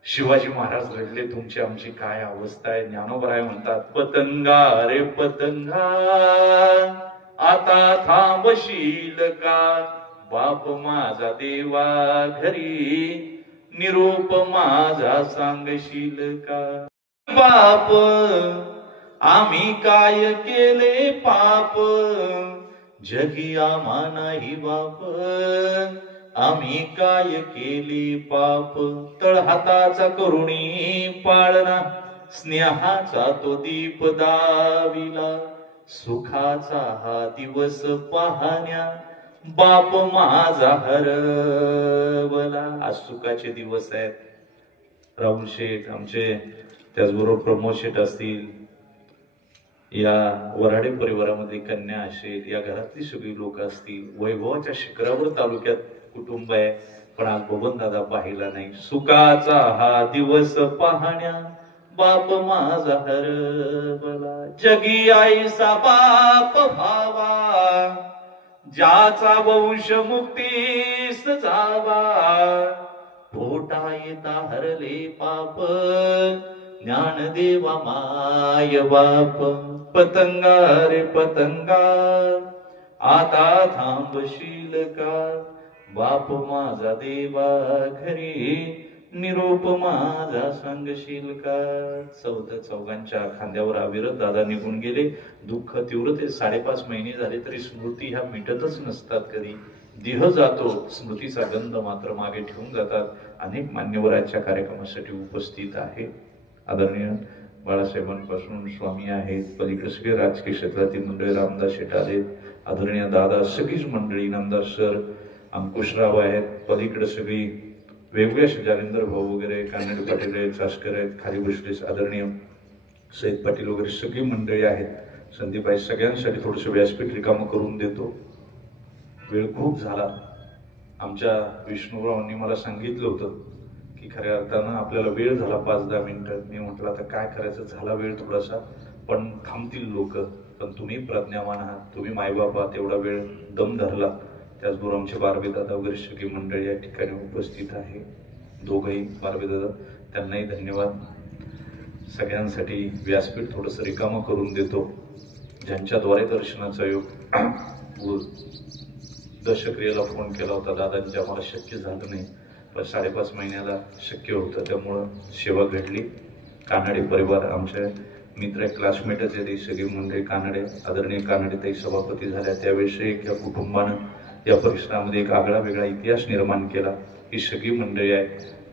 शिवाजी महाराज रडले, तुमची आमची काय अवस्था आहे. ज्ञानोबराय म्हणतात, पतंगा रे पतंगा आता थांबशील का, बाप माझा देवा घरी निरोप माझा सांगशील का. बाप आम्ही काय केले पाप, जगी आम्हा नाही बाप, आम्ही काय केली पाप. तळ हाताचा करुणी पाळणा, स्नेहाचा तो दीप दाविला, सुखाचा हा दिवस पाहण्या, बाप माझा हरवला. आज सुखाचे दिवस आहेत. राहुल शेठ आमचे, त्याचबरोबर प्रमोद शेठ असतील, या वराडे परिवारामध्ये कन्या असेल, या घरातली सगळी लोक असतील. वैभवाच्या शिखरावर तालुक्यात कुटुंब आहे, पण आज बबन दादा पाहिला नाही. सुखाचा हा दिवस पाहण्या, बाप माझा हरवला, जगी आईसा बाप भावा, ज्याचा वंश मुक्तीस जावा, पोटा येता हरले पाप, ज्ञानदेवा माय बाप. पतंगा रे पतंगा आता थांबशील का, बाप माझा देवा घरी, निरोप माझा सांगशील का. चौघांच्या खांद्यावर अविरत दादा निघून गेले. दुःख तीव्र ते 5.5 महिने झाले तरी स्मृती ह्या मिटतच नसतात. कधी देह जातो, स्मृतीचा गंध मात्र मागे ठेवून जातात. अनेक मान्यवर आजच्या कार्यक्रमासाठी उपस्थित आहे. आदरणीय बाळासाहेबांपासून स्वामी आहेत, पलीकडे सगळे राजकीय क्षेत्रातील मंडळी, रामदास शेटाले, आदरणीय दादा, सगळीच मंडळी, नामदार सर, अंकुशराव आहेत, पलीकडे सगळी वेगवेगळ्या जालिंदर भाऊ वगैरे, कानडे पाटील आहेत, चास्कर आहेत, खाली बसले आदरणीय सईद पाटील वगैरे सगळी मंडळी आहेत. संदीपाई, सगळ्यांसाठी थोडंसं व्यासपीठ रिकामं करून देतो. वेळ खूप झाला. आमच्या विष्णुरावांनी मला सांगितलं होतं की खऱ्या अर्थानं आपल्याला वेळ झाला 5-10 मिनिटं. मी म्हटलं आता काय करायचं, झाला वेळ थोडासा, पण थांबतील लोक. पण तुम्ही प्रज्ञावान आहात, तुम्ही मायबाप आहात, एवढा वेळ दम धरला. त्याचबरोबर आमचे बारबे दादा वगैरे सगळी मंडळी या ठिकाणी उपस्थित आहे. दोघंही बारबे दादा, त्यांनाही धन्यवाद. सगळ्यांसाठी व्यासपीठ थोडंसं रिकामं करून देतो. ज्यांच्याद्वारे दर्शनाचा योग, दशक्रियेला फोन केला होता दादांच्या, मला शक्य झालं नाही, पण 5.5 महिन्याला शक्य होतं, त्यामुळं सेवा घडली. कानडे परिवार, आमचे मित्र, क्लासमेटच आहे ते सगळी मंडळी कानडे, आदरणीय कानडे ताई सभापती झाल्या. त्यावेळेस या कुटुंबानं या परिसरामध्ये एक आगळा वेगळा इतिहास निर्माण केला. ही सगळी मंडळी आहे,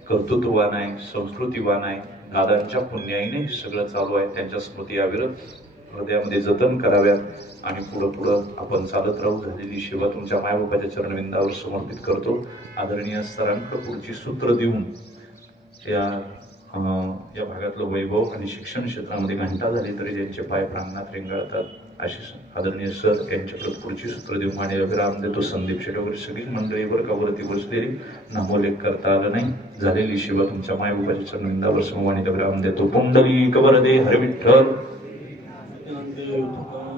कर्तृत्ववान आहे, संस्कृतीवान आहे. दादांच्या पुण्याईने हे सगळं चालू आहे. त्यांच्या स्मृती अविरत हृदयामध्ये जतन कराव्यात आणि पुढं आपण चालत राहू. झालेली सेवा तुमच्या मायबापाच्या चरणविंदावर समर्पित करतो. आदरणीय सरांकडे पुढची सूत्र देऊन या भागातलं वैभव आणि शिक्षण क्षेत्रामध्ये घंटा झाली तरी ज्यांचे पाय प्रांगणात रेंगाळतात अशी आदरणीय सर यांच्याकडे पुढची सूत्र देऊन आणि विराम देतो. संदीप शेट वगैरे सगळी मंडळीवर कावरती बसलेली, नामोल्लेख करता आलं नाही. झालेली सेवा तुमच्या मायबापाच्या चरणविंदावर समवाणी विराम देतो. पुंडली कवरदे हर विठ्ठल,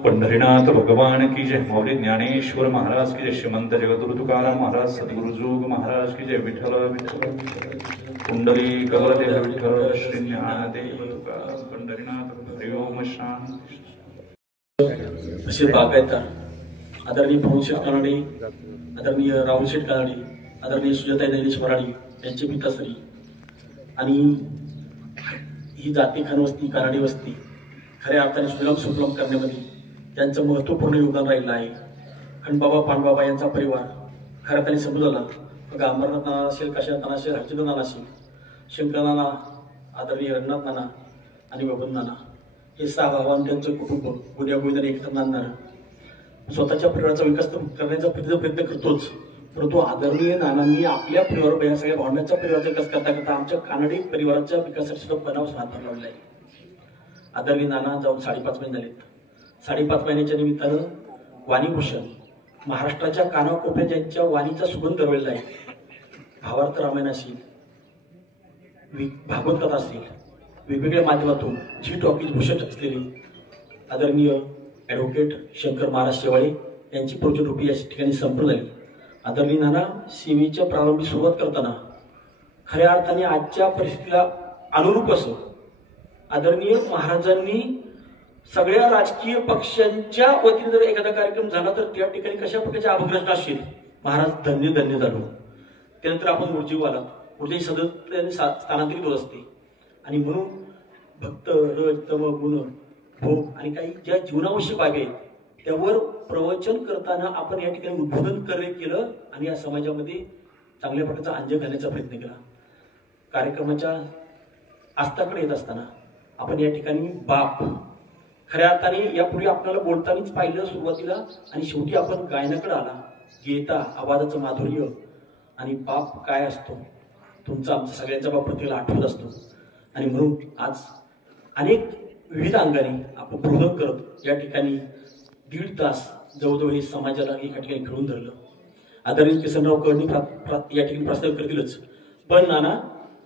पंढरीनाथ भगवान की जय. मौली ज्ञानेश्वर महाराज की जय. श्रीमंत जगद्गुरु तुकाराम महाराज, सद्गुरु जोग महाराज की जय. विठ्ठल विठ्ठल, पुंडली कवरदे हर विठ्ठल, श्री ज्ञानदेव तुकाराम, पंढरीनाथ. हरि ओम शांती. असे बागायतदार आदरणीय भाऊशेठ कानडे, आदरणीय राहुलशेठ कानडे, आदरणीय सुजाताई नैलेश मराठी यांचे पिताश्री आणि ही जाती खान वस्ती, कानडी वस्ती खऱ्या अर्थाने सुजलाम सुफलाम करण्यामध्ये त्यांचं महत्त्वपूर्ण योगदान राहिलं आहे. खंडबाबा पांडबाबा यांचा परिवार खऱ्या अर्थाने समजला. मग अमरनाथ नाना असेल, काशीनाथ नाना असेल, हरचंद्र नाना असेल, शंकर नाना, आदरणीय रंगनाथ नाना आणि बबन नाना, हे 6 भावांनी त्यांचं कुटुंब गुन्ह्या गोविंदाने एकत्र आणणार स्वतःच्या परिवाराचा विकास करण्याचा प्रयत्न करतोच. परंतु आदरणीय नानांनी आपल्या परिवार, या सगळ्या भावनांच्या परिवाराचा विकास करता करता आमच्या कानडी परिवाराच्या विकासासाठी सुद्धा बनावस हातभार लावलेला आहे. आदरणीय नाना जाऊन 5.5 महिने झालेत. 5.5 महिन्याच्या निमित्तानं वाणीभूषण महाराष्ट्राच्या कानाकोपऱ्यात ज्यांच्या वाणीचा सुगंध दरवळलेला आहे. भावार्थ रामायण असेल, भागवत कथा असतील, वेगवेगळ्या माध्यमातून जी टॉकीज भूषण असलेली आदरणीय ॲडव्होकेट शंकर महाराज शेवाळे यांची प्रौजनरूपी या ठिकाणी संपन्न झाली. आदरणीय नाना सेवेच्या प्रारंभी सुरुवात करताना खऱ्या अर्थाने आजच्या परिस्थितीला अनुरूप असं आदरणीय महाराजांनी सगळ्या राजकीय पक्षांच्या वतीने जर एखादा कार्यक्रम झाला तर त्या ठिकाणी कशा प्रकारचे अभग्रस्त असतील, महाराज धन्य धन्य झालो. त्यानंतर आपण ऊर्जेव आला, ऊर्जा सतत स्थानांतरित होत असते आणि म्हणून भक्त, रज, तम, गुण, भोग आणि काही ज्या जीवनावश्यक बाबी आहेत त्यावर प्रवचन करताना आपण या ठिकाणी उद्बोधन केलं आणि या समाजामध्ये चांगल्या प्रकारचा अंजन घालण्याचा प्रयत्न केला. कार्यक्रमाच्या आस्थाकडे येत असताना आपण या ठिकाणी बाप खऱ्या अर्थाने यापूर्वी आपल्याला बोलतानाच पाहिलं सुरुवातीला आणि शेवटी आपण गायनाकडे आला. गीता, आवाजाचं माधुर्य आणि बाप काय असतो तुमचा आमचा सगळ्यांचा बाप प्रत्येकाला आठवत असतो. आणि म्हणून आज अनेक विविध अंगाने आपण बोधन करत या ठिकाणी 1.5 तास जवळजवळ हे समाजाला एका ठिकाणी खेळून धरलं. आदरणीय किसनराव कर्णी या ठिकाणी प्रस्ताव करतीलच, पण नाना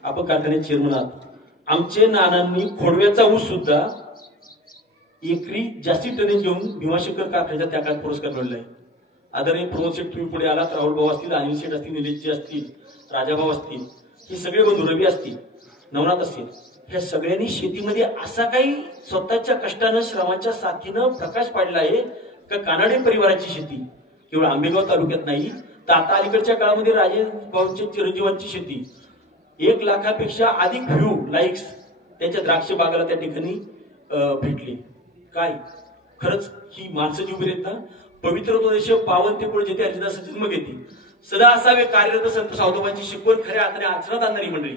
आपण कारखान्यात चेअरमन आहात आमचे नानांनी खोडव्याचा ऊस सुद्धा एकरी जास्ती टनेज घेऊन भीमाशंकर कारखान्याचा त्या काळात पुरस्कार मिळवला आहे. आदरणीय प्रमोद शेठ, तुम्ही पुढे आलात, राहुल भाऊ असतील, अनिल शेठ असतील, निलेशजी असतील, राजाभाऊ असतील, हे सगळे बंधू, रवी असतील, नवनाथ असतील, ह्या सगळ्यांनी शेतीमध्ये असा काही स्वतःच्या कष्टानं श्रमाच्या साथीनं प्रकाश पाडला आहे का कानाडे परिवाराची शेती केवळ आंबेगाव तालुक्यात नाही तर आता अलीकडच्या काळामध्ये राजेभाऊंच्या चिरंजीवांची शेती 1 लाखापेक्षा अधिक व्ह्यू लाईक्स त्यांच्या द्राक्ष बागाला त्या ठिकाणी भेटली. काय खरंच ही माणसं जी उभी आहेत ना, पवित्र तो देश पावन ते पुढे जेथे अर्जिताचा जन्म घेते, सदा असावे कार्यरत संत सावधोबांची शिकवण खऱ्या हाताने आचरणात आणणारी मंडळी,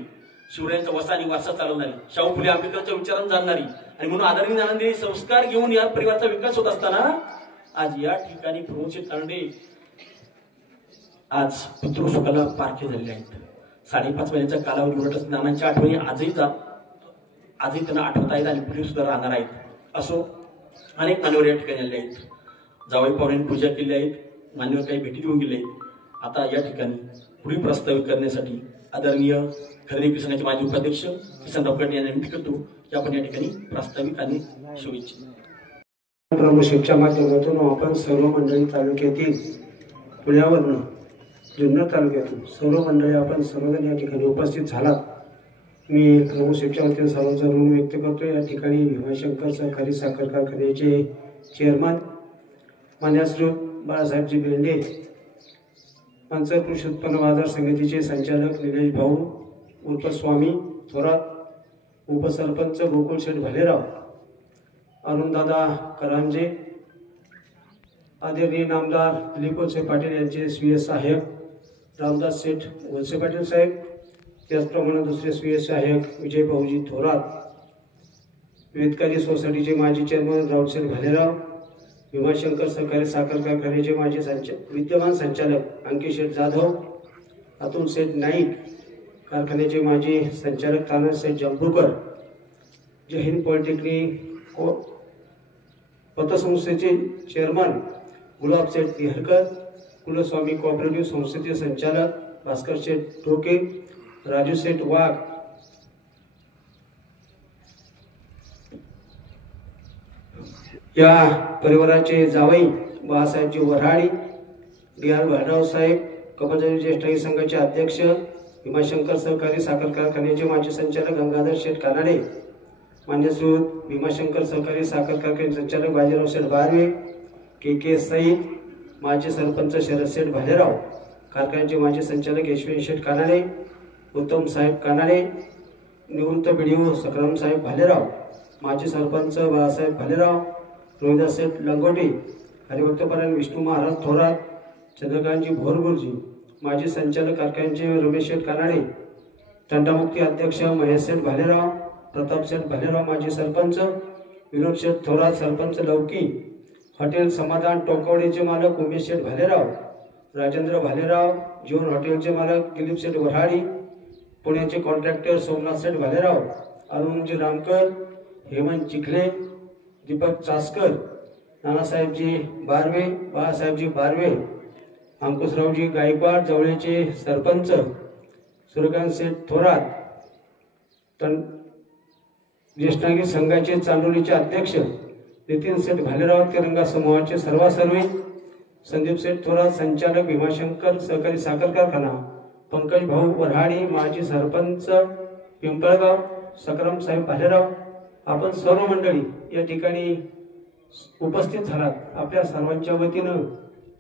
शिवरायांचा वसा आणि वारसा चालवणारी, शाहू फुले आंबेडकरांच्या विचारांना जाणणारी आणि म्हणून आदरणीय नानांनी संस्कार घेऊन या परिवाराचा विकास होत असताना आज या ठिकाणी प्रमोद तांडे आज पितृसुखाला पारखे झालेले आहेत. 5.5 महिन्याच्या कालावधी उलटच नानांच्या आठवणी आजही त्यांना आठवत आहेत आणि पुढे सुद्धा राहणार आहेत. असो, अनेक मान्यवर या ठिकाणी आले आहेत, जावई पाहुण्यांनी पूजा केली आहेत, मान्यवर काही भेटी देऊन गेले आहेत. आता या ठिकाणी पुढील प्रस्तावित करण्यासाठी आदरणीय खरेदी विक्री संघाचे माजी उपाध्यक्ष किसनराव कडे यांना विनंती करतो की आपण या ठिकाणी प्रास्ताविक आणि शुभेच्छा. प्रमुखच्या माध्यमातून आपण सर्व मंडळी तालुक्यातील पुण्यावरून जुन्नर तालुक्यातून सर्व मंडळी आपण सर्वजण या ठिकाणी उपस्थित झालात. मी प्रमुखच्या वतीने सर्वांचा ऋण व्यक्त करतो. या ठिकाणी भीमाशंकर सहकारी साखर कारखान्याचे चेअरमन मान्यश्री बाळासाहेबजी बेंडे, मंचर कृषी उत्पन्न बाजार समितीचे संचालक निलेश भाऊ उर्फ स्वामी थोरात, उपसरपंच गोकुळ शेठ भालेराव, अरुणदादा करांजे, आदरणीय नामदार दिलीप वळसे पाटील यांचे स्वीय सहाय्यक रामदास शेठ वळसे पाटील साहेब, त्याचप्रमाणे दुसरे स्वीय सहाय्यक विजय भाऊजी थोरात, वेदकारी सोसायटीचे माजी चेअरमन रावशेठ भालेराव, भीमाशंकर सहकारी साखर कारखान्याचे माजी विद्यमान संचालक अंकित शेठ जाधव, अतुल शेठ नाईक, कारखान्याचे माजी संचालक तानाजी शेठ जंपूरकर, जय हिंद पॉलिटेक्निक पतसंस्थेचे चेअरमन गुलाब शेठ तिहरकर, कुलस्वामी कोऑपरेटिव्ह संस्थेचे संचालक भास्कर शेठ टोके, राजू शेठ वाघ, या परिवाराचे जावई बाळासाहेबजी वऱ्हाडी, डी.आर. भाडराव साहेब, कर्मचारी ज्येष्ठ संघाचे अध्यक्ष भीमाशंकर सहकारी साखर कारखान्याचे माजी संचालक गंगाधर शेठ कानाडे, मान्यश्री भीमाशंकर सहकारी साखर कारखान्याचे संचालक बाजीराव शेठ बारवे, के सईद, माजी सरपंच शरद शेठ भालेराव, कारखान्याचे माजी संचालक यशवंत शेठ कानाडे, उत्तम साहेब कानाडे, निवृत्त बीडीओ सकराम साहेब भालेराव, माजी सरपंच बाळासाहेब भालेराव, रोहिदास शेठ लंगोटे, हरिभक्तपरायण विष्णू महाराज थोरात, चंद्रकांतजी भोरगुरुजी, माजी संचालक कारखान्याचे रमेश शेठ कानाडे, तंटामुक्ती अध्यक्ष महेश शेठ भालेराव, प्रताप शेठ भालेराव, माजी सरपंच विनोद शेठ थोरात, सरपंच लौकी, हॉटेल समाधान टोकवडेचे मालक उमेश शेठ भालेराव, राजेंद्र भालेराव, जीवन हॉटेलचे मालक दिलीप शेठ वऱ्हाडी, पुण्याचे कॉन्ट्रॅक्टर सोमनाथ शेठ भालेराव, अरुणजी रामकर, हेमंत चिखले, दीपक चासकर, नानासाहेबजी बारवे, बाळासाहेबजी बारवे, अंकुशरावजी गायकवाड, जवळचे सरपंच सूर्यकांत शेठ थोरात, ज्येष्ठ नागरिक संघाचे चांदोलीचे अध्यक्ष नितीन शेठ भालेराव, तिरंगा समूहाचे सर्वासर्वे संदीप शेठ थोरात, संचालक भीमाशंकर सहकारी साखर कारखाना पंकज भाऊ वऱ्हाडी, माजी सरपंच पिंपळगाव सकराम साहेब भालेराव, आपण सर्व मंडळी या ठिकाणी उपस्थित झालात. आपल्या सर्वांच्या वतीनं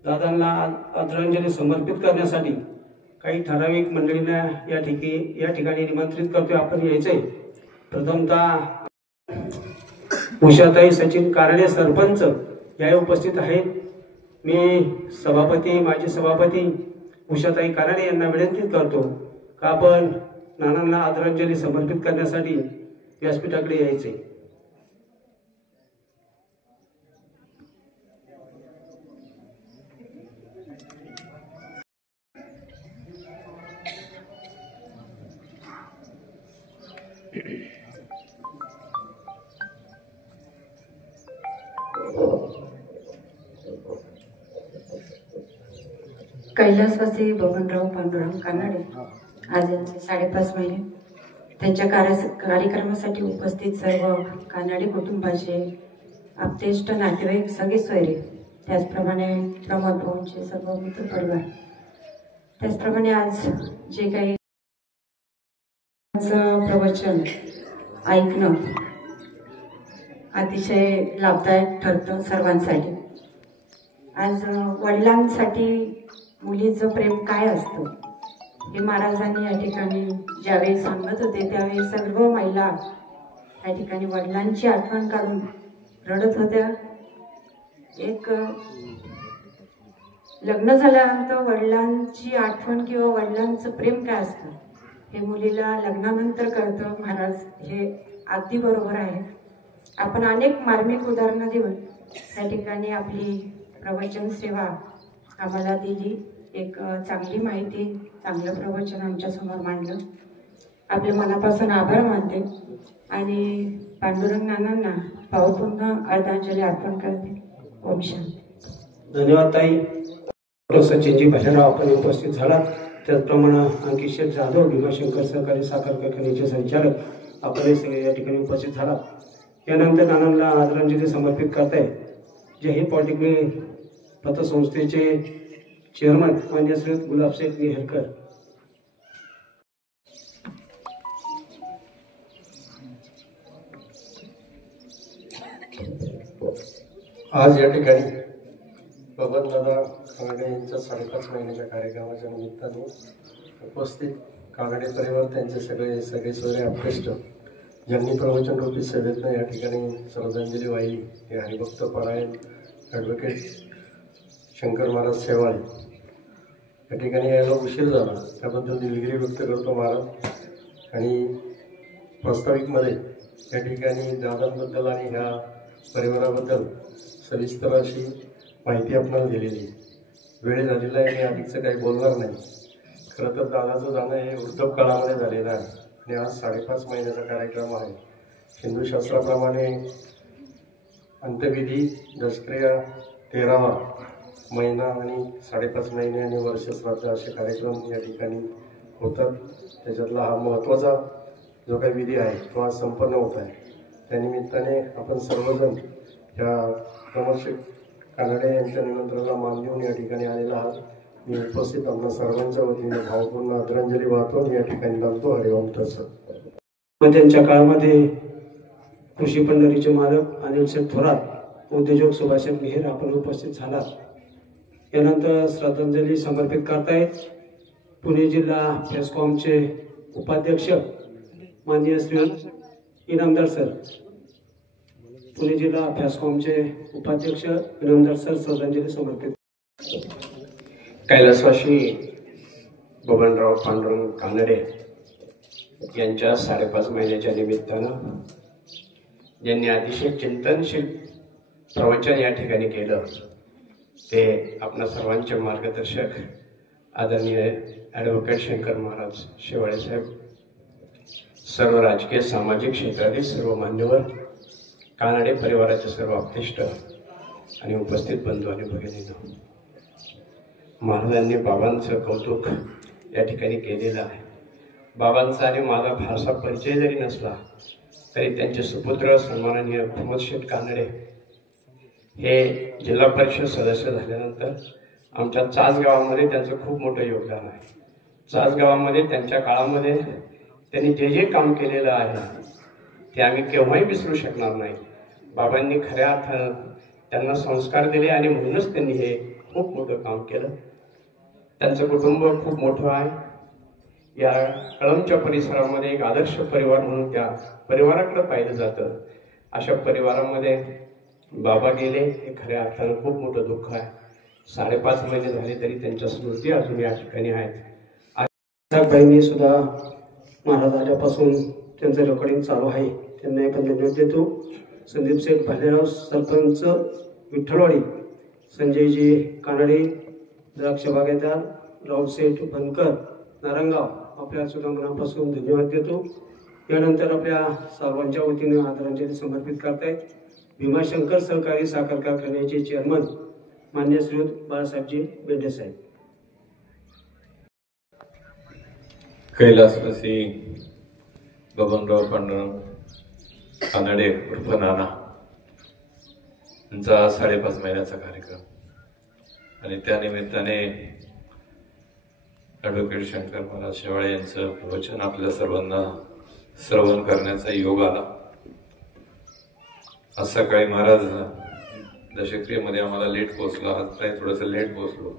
दादांना आदरांजली समर्पित करण्यासाठी काही ठराविक मंडळींना या ठिकाणी निमंत्रित करतोय, आपण यायचंय. प्रथमतः उषाताई सचिन कारणे सरपंच या उपस्थित आहेत. मी सभापती माजी सभापती उषाताई कारणे यांना विनंती करतो का आपण नानांना आदरांजली समर्पित करण्यासाठी व्यासपीठाकडे यायचे. कैलासवासी बबनराव पांडुरंग कानाडे आज यांचे 5.5 महिने त्यांच्या कार्यक्रमासाठी उपस्थित सर्व कानडे कुटुंबाचे आप्तेष्ट नातेवाईक सगळे सोयरे, त्याचप्रमाणे प्रमोद भाऊंचे सर्व मित्र परिवार, त्याचप्रमाणे आज जे काही प्रवचन ऐकणं अतिशय लाभदायक ठरतं सर्वांसाठी. आज वडिलांसाठी मुलीचं प्रेम काय असतं हे महाराजांनी या ठिकाणी ज्यावेळी सांगत होते त्यावेळी सर्व महिला या ठिकाणी वडिलांची आठवण काढून रडत होत्या. एक लग्न झाल्यानंतर वडिलांची आठवण किंवा वडिलांचं प्रेम काय असतं हे मुलीला लग्नानंतर कळतं. महाराज हे अगदी बरोबर आहे. आपण अनेक मार्मिक उदाहरणं देऊन त्या ठिकाणी आपली प्रवचन सेवा आम्हाला दिली. एक चांगली माहिती, चांगलं प्रवचन आमच्यासमोर मांडलं. आपल्या मनापासून आभार मानते आणि पांडुरंग नानांना भावपूर्ण अर्धांजली अर्पण करते. ओम शांती. धन्यवाद ताई. सचिनजी भालेराव आपण उपस्थित झाला. त्याचप्रमाणे अंकित शेठ जाधव भीमाशंकर सहकारी साखर कारखान्याचे संचालक आपण हे सगळे या ठिकाणी उपस्थित झाला. यानंतर नानांना आदरांजली समर्पित करताय जे हे पॉलिटेक्निक पतसंस्थेचे चेअरमन मान्य श्री गुलाबशेठ निहेरकर. आज या ठिकाणी बबनदादा कानडे यांच्या 5.5 महिन्याच्या कार्यक्रमाच्या निमित्ताने उपस्थित कानडे परिवार, त्यांचे सगळे सोयरे अभ्यष्ट ज्यांनी प्रवचन रूपी सेवेतनं या ठिकाणी श्रद्धांजली वाहिली हे हरिभक्त परायण ॲडव्होकेट शंकर महाराज शेवाळे. या ठिकाणी यायला उशीर झाला त्याबद्दल दिलगिरी व्यक्त करतो महाराज. आणि प्रास्ताविकमध्ये या ठिकाणी दादांबद्दल आणि ह्या परिवाराबद्दल सविस्तर अशी माहिती आपल्याला दिलेली. वेळ झालेला आहे, मी अधिकचं काही बोलणार नाही. खरं तर दादाचं जाणं हे वृद्ध काळामध्ये झालेलं आहे आणि आज 5.5 महिन्याचा कार्यक्रम आहे. हिंदूशास्त्राप्रमाणे अंत्यविधी दशक्रिया 13वा महिना आणि 5.5 महिने आणि वर्ष श्राद्ध असे कार्यक्रम या ठिकाणी होतात. त्याच्यातला हा महत्त्वाचा जो काही विधी आहे तो आज संपन्न होत आहे. त्यानिमित्ताने आपण सर्वजण या प्रमोद कानडे यांच्या निमंत्रणाला मान देऊन या ठिकाणी आलेला आहात. मी उपस्थित आपल्या सर्वांच्या वतीने भावपूर्ण आदरांजली वाहतो या ठिकाणी लावतो. हरिओम तत्सत. त्यांच्या काळामध्ये कृषी पंढरीचे मालक अनिल शेठ थोरात, उद्योजक सुभाषेठ मिहेर आपण उपस्थित झालात. यानंतर श्रद्धांजली समर्पित करतायत पुणे जिल्हा फेस्कॉमचे उपाध्यक्ष माननीय श्री इनामदार सर. पुणे जिल्हा फेस्कॉमचे उपाध्यक्ष इनामदार सर श्रद्धांजली समर्पित. कैलासवासी बबनराव पांडुरंग कानडे यांच्या 5.5 महिन्याच्या निमित्तानं ज्यांनी अतिशय चिंतनशील प्रवचन या ठिकाणी केलं ते आपणा सर्वांचे मार्गदर्शक आदरणीय ॲडव्होकेट शंकर महाराज शेवाळे साहेब, सर्व राजकीय सामाजिक क्षेत्रातील सर्व मान्यवर, कानडे परिवाराचे सर्व आप्तेष्ट आणि उपस्थित बंधू आणि भगिनींनो, महाराजांनी बाबांचं कौतुक या ठिकाणी केलेलं आहे. बाबांचा आणि माझा फारसा परिचय जरी नसला तरी त्यांचे सुपुत्र सन्माननीय प्रमोद शेठ कानडे हे जिल्हा परिषद सदस्य झाल्यानंतर आमच्या चास गावामध्ये त्यांचं खूप मोठं योगदान आहे. चास गावामध्ये त्यांच्या काळामध्ये त्यांनी जे जे काम केलेलं आहे ते आम्ही केव्हाही विसरू शकणार नाही. बाबांनी खऱ्या अर्थानं त्यांना संस्कार दिले आणि म्हणूनच त्यांनी हे खूप मोठं काम केलं. त्यांचं कुटुंब खूप मोठं आहे. या कळमच्या परिसरामध्ये एक आदर्श परिवार म्हणून त्या परिवाराकडे पाहिलं जातं. अशा परिवारामध्ये बाबा गेले हे खऱ्या अर्थानं खूप मोठं दुःख आहे. 5.5 महिने झाले तरी त्यांच्या स्मृती अजून या ठिकाणी आहेत. बाईंनी सुद्धा महाराज आल्यापासून त्यांचं रेकॉर्डिंग चालू आहे. त्यांना पण धन्यवाद देतो. संदीप शेठ भालेराव सरपंच विठ्ठलवाडी, संजयजी कानडे द्राक्ष बागेदार, रावशेठ बनकर नारंगाव, आपल्या सुद्धा मनापासून धन्यवाद देतो. यानंतर आपल्या सर्वांच्या वतीने आदरांजली समर्पित करतायत भीमाशंकर सहकारी साखर कारखान्याचे चेअरमन मान्य श्री बाळासाहेबजी बेंडे साहेब. कैलासवासी बबनराव पांडुरंग कानडे उर्फ नाना यांचा 5.5 महिन्याचा कार्यक्रम आणि त्या निमित्ताने ॲडव्होकेट शंकर महाराज शेवाळे यांचं प्रवचन आपल्या सर्वांना श्रवण करण्याचा योग आला. आज सकाळी महाराज दशक्रियेमध्ये आम्हाला लेट पोहोचलो, आज काही थोडंसं लेट पोहोचलो,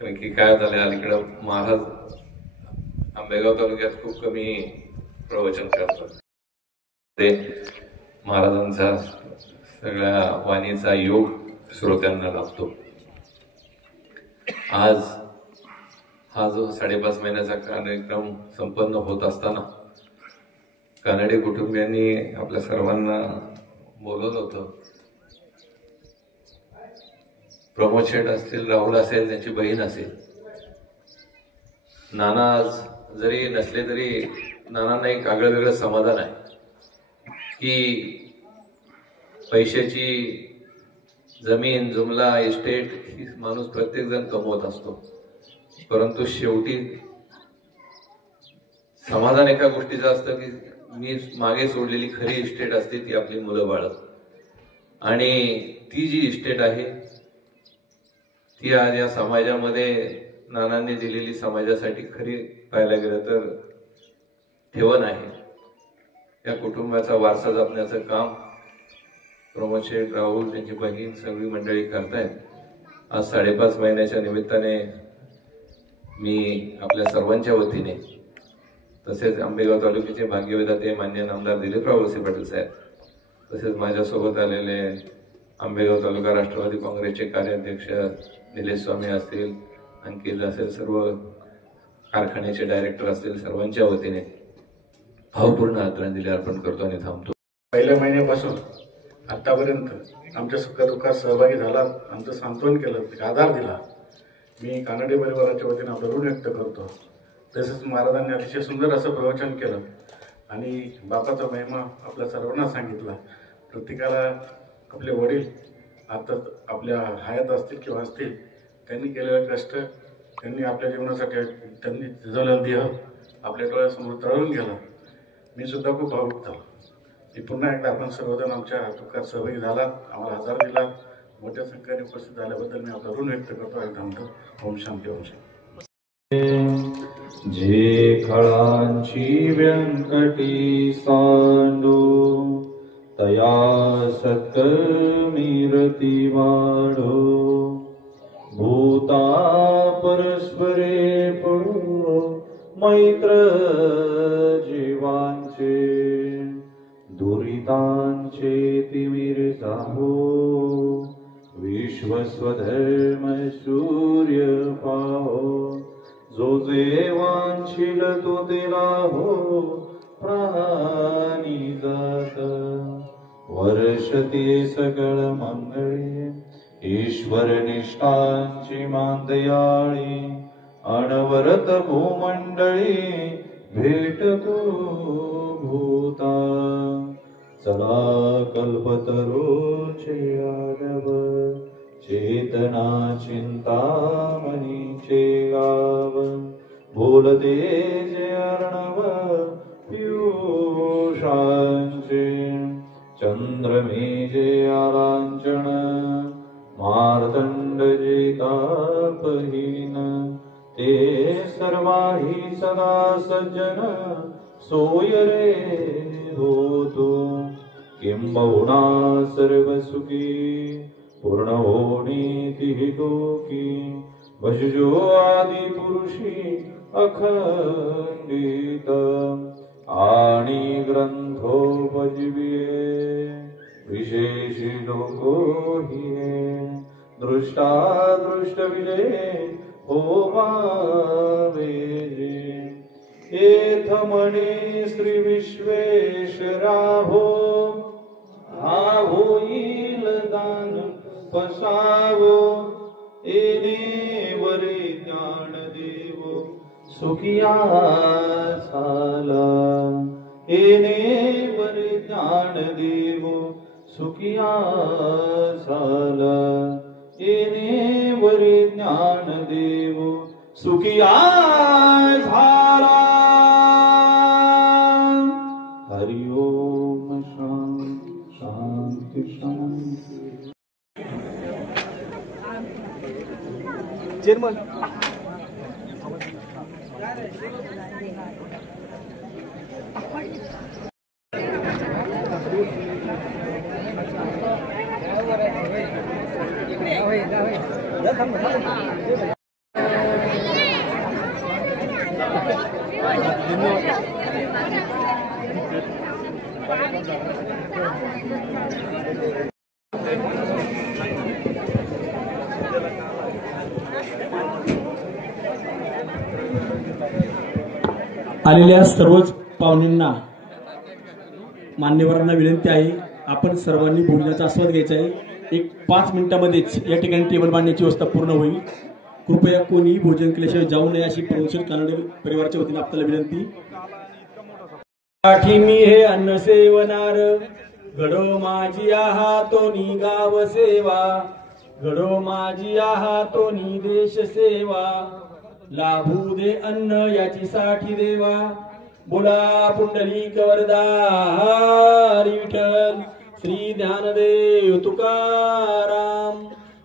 कारण की काय झालं अलीकडं महाराज आंबेगाव तालुक्यात खूप कमी प्रवचन करतात. ते महाराजांचा सगळ्या वाणीचा योग श्रोत्यांना लाभतो. आज हा जो 5.5 महिन्याचा कार्यक्रम संपन्न होत असताना कानडे कुटुंबियांनी आपल्या सर्वांना बोलवलं होतं. प्रमोद शेठ असतील, राहुल असेल, त्यांची बहीण असेल, नाना आज जरी नसले तरी नानांना एक आगळं वेगळं समाधान आहे की पैशाची जमीन जुमला इस्टेट ही माणूस प्रत्येक जण कमवत असतो, परंतु शेवटी समाधान एका गोष्टीचं असतं की मी मागे सोडलेली खरी इस्टेट असते ती आपली मुलं बाळ, आणि ती जी इस्टेट आहे ती आज या समाजामध्ये नानांनी दिलेली समाजासाठी खरी पाहायला गेलं तर ठेवण आहे. या कुटुंबाचा वारसा जपण्याचं काम प्रमोद शेठ, राहुल, त्यांची बहीण सगळी मंडळी करतायत. आज 5.5 महिन्याच्या निमित्ताने मी आपल्या सर्वांच्या वतीने तसेच आंबेगाव तालुक्याचे भाग्यविधाते मान्य नामदार दिलीपराव वळसे पाटील साहेब, तसेच माझ्यासोबत आलेले आंबेगाव तालुका राष्ट्रवादी काँग्रेसचे कार्याध्यक्ष निलेश स्वामी असतील, अंकित असेल, सर्व कारखान्याचे डायरेक्टर असतील, सर्वांच्या वतीने भावपूर्ण आदरांजली अर्पण करतो आणि थांबतो. पहिल्या महिन्यापासून आतापर्यंत आमच्या सुखदुःखात सहभागी झाला, आमचं सांत्वन केलं, आधार दिला. मी कानडे परिवाराच्या वतीने आपलं ऋण व्यक्त करतो. तसेच महाराजांनी अतिशय सुंदर असं प्रवचन केलं आणि बापाचा महिमा आपल्या सर्वांना सांगितला. प्रत्येकाला आपले वडील आता आपल्या हयात असतील किंवा असतील, त्यांनी केलेले कष्ट, त्यांनी आपल्या जीवनासाठी त्यांनी झिजवलेला देह आपल्या डोळ्यासमोर तळून गेला. मी सुद्धा खूप भावुक झालो. मी पुन्हा एकदा आपण सर्वजण आमच्या दुःखात सहभागी झालात, आम्हाला आधार दिला, मोठ्या संख्येने उपस्थित झाल्याबद्दल मी आपलं ऋण व्यक्त करतो आणि थांबतो. ओम शांती, ओम शांती. जे खळांची व्यंकटी सांडू तया सत्कर्मी रती वाढो, भूता परस्परे पडो मैत्र जीवांचे, दुरितांचे तिमिर जाहो, विश्वस्वधर्म सूर्य पाहो, जो जे वांछिल तो तेला हो प्राणी जात, वर्षते सकळ मंगळे ईश्वर निष्ठांची मांदयाळी, अनवरत भूमंडळी भेटतो भूता, चला कल्पतरूचे आडव, चेतना चिंतामणीचे गाव, बोलते जे अर्णव पियुषांचे, चंद्रमेजे आलांचन, मार्तंड जे तापहीन, ते सर्वाही सदा सज्जन सोय रे होतो, किंबहुना सर्व सुखी पूर्ण होणी ती दोकी, भजजो आदि पुरुषी अखंडित, आणि ग्रंथोपजीवे विशेषी लोको हिये, दृष्टादृष्ट विजय होमावे जे, एथ म्हणे श्री विश्वेश्वरा हो, हा होईल दान पसावो, एने वरे ज्ञान देव सुखिया झाला, एने वरे ज्ञान देव सुखिया झाला, एने वरे ज्ञान देव सुखिया झाला. चेअरमन आलेल्या सर्वच पाहुण्यांना मान्यवरांना विनंती आहे, आपण सर्वांनी भोजनाचा आस्वाद घ्यायचा आहे. एक 5 मिनिटांमध्येच या ठिकाणी टेबल मांडण्याची व्यवस्था पूर्ण होईल. कृपया कोणी भोजन केल्याशिवाय जाऊ नये अशी प्रमोशन कानडे परिवाराच्या वतीने आपल्याला विनंती. मी हे अन्न सेवनार घडो माझी हातोनी गाव सेवा, घडो माझी हातोनी देश सेवा, लाभू दे अन्न याची साठी देवा. बोला पुंडलिक वरदा हरी विठ्ठल श्री ज्ञानदेव तुकाराम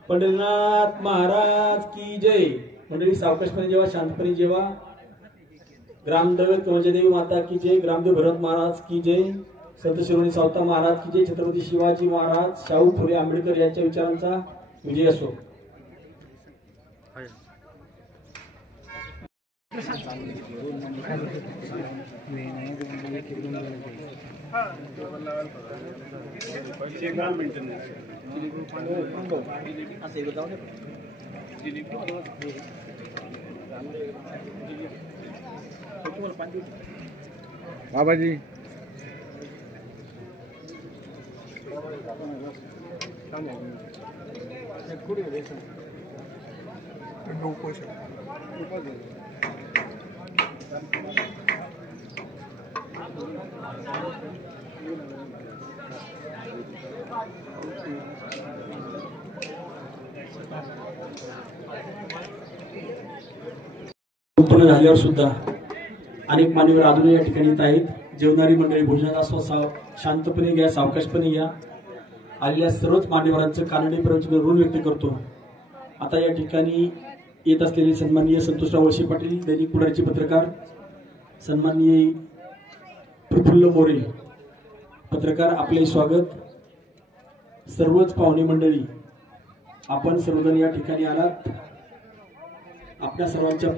पंढरीनाथ महाराज की जय. मंडळी सावकाशपणे जेवा, शांतपणे जेवा. ग्रामदैवत कंवचदेवी माता की जय, ग्रामदेव भरत महाराज की जय, संत शिरोमणी सावता महाराज की जय, छत्रपती शिवाजी महाराज शाहू फुले आंबेडकर यांच्या विचारांचा विजय असो. बाबाजी संपूर्ण झाल्यावर सुद्धा अनेक मान्यवर अजूनही या ठिकाणी येत आहेत. जेवणारी मंडळी भोजनाचा आस्वाद शांतपणे घ्या, सावकाशपणे घ्या. आलेल्या सर्वच मान्यवरांचं कानडी परिवाराचे ऋण व्यक्त करतो. आता या ठिकाणी येत असलेले सन्माननीय संतोषराव वळसे पाटील दैनिक पुढारीचे पत्रकार, सन्माननीय प्रफुल्ल मोरे पत्रकार, आपले स्वागत. सर्वच पाहुणे मंडळी, आपण सर्वजण या ठिकाणी आलात. आपल्या सर्वांच्या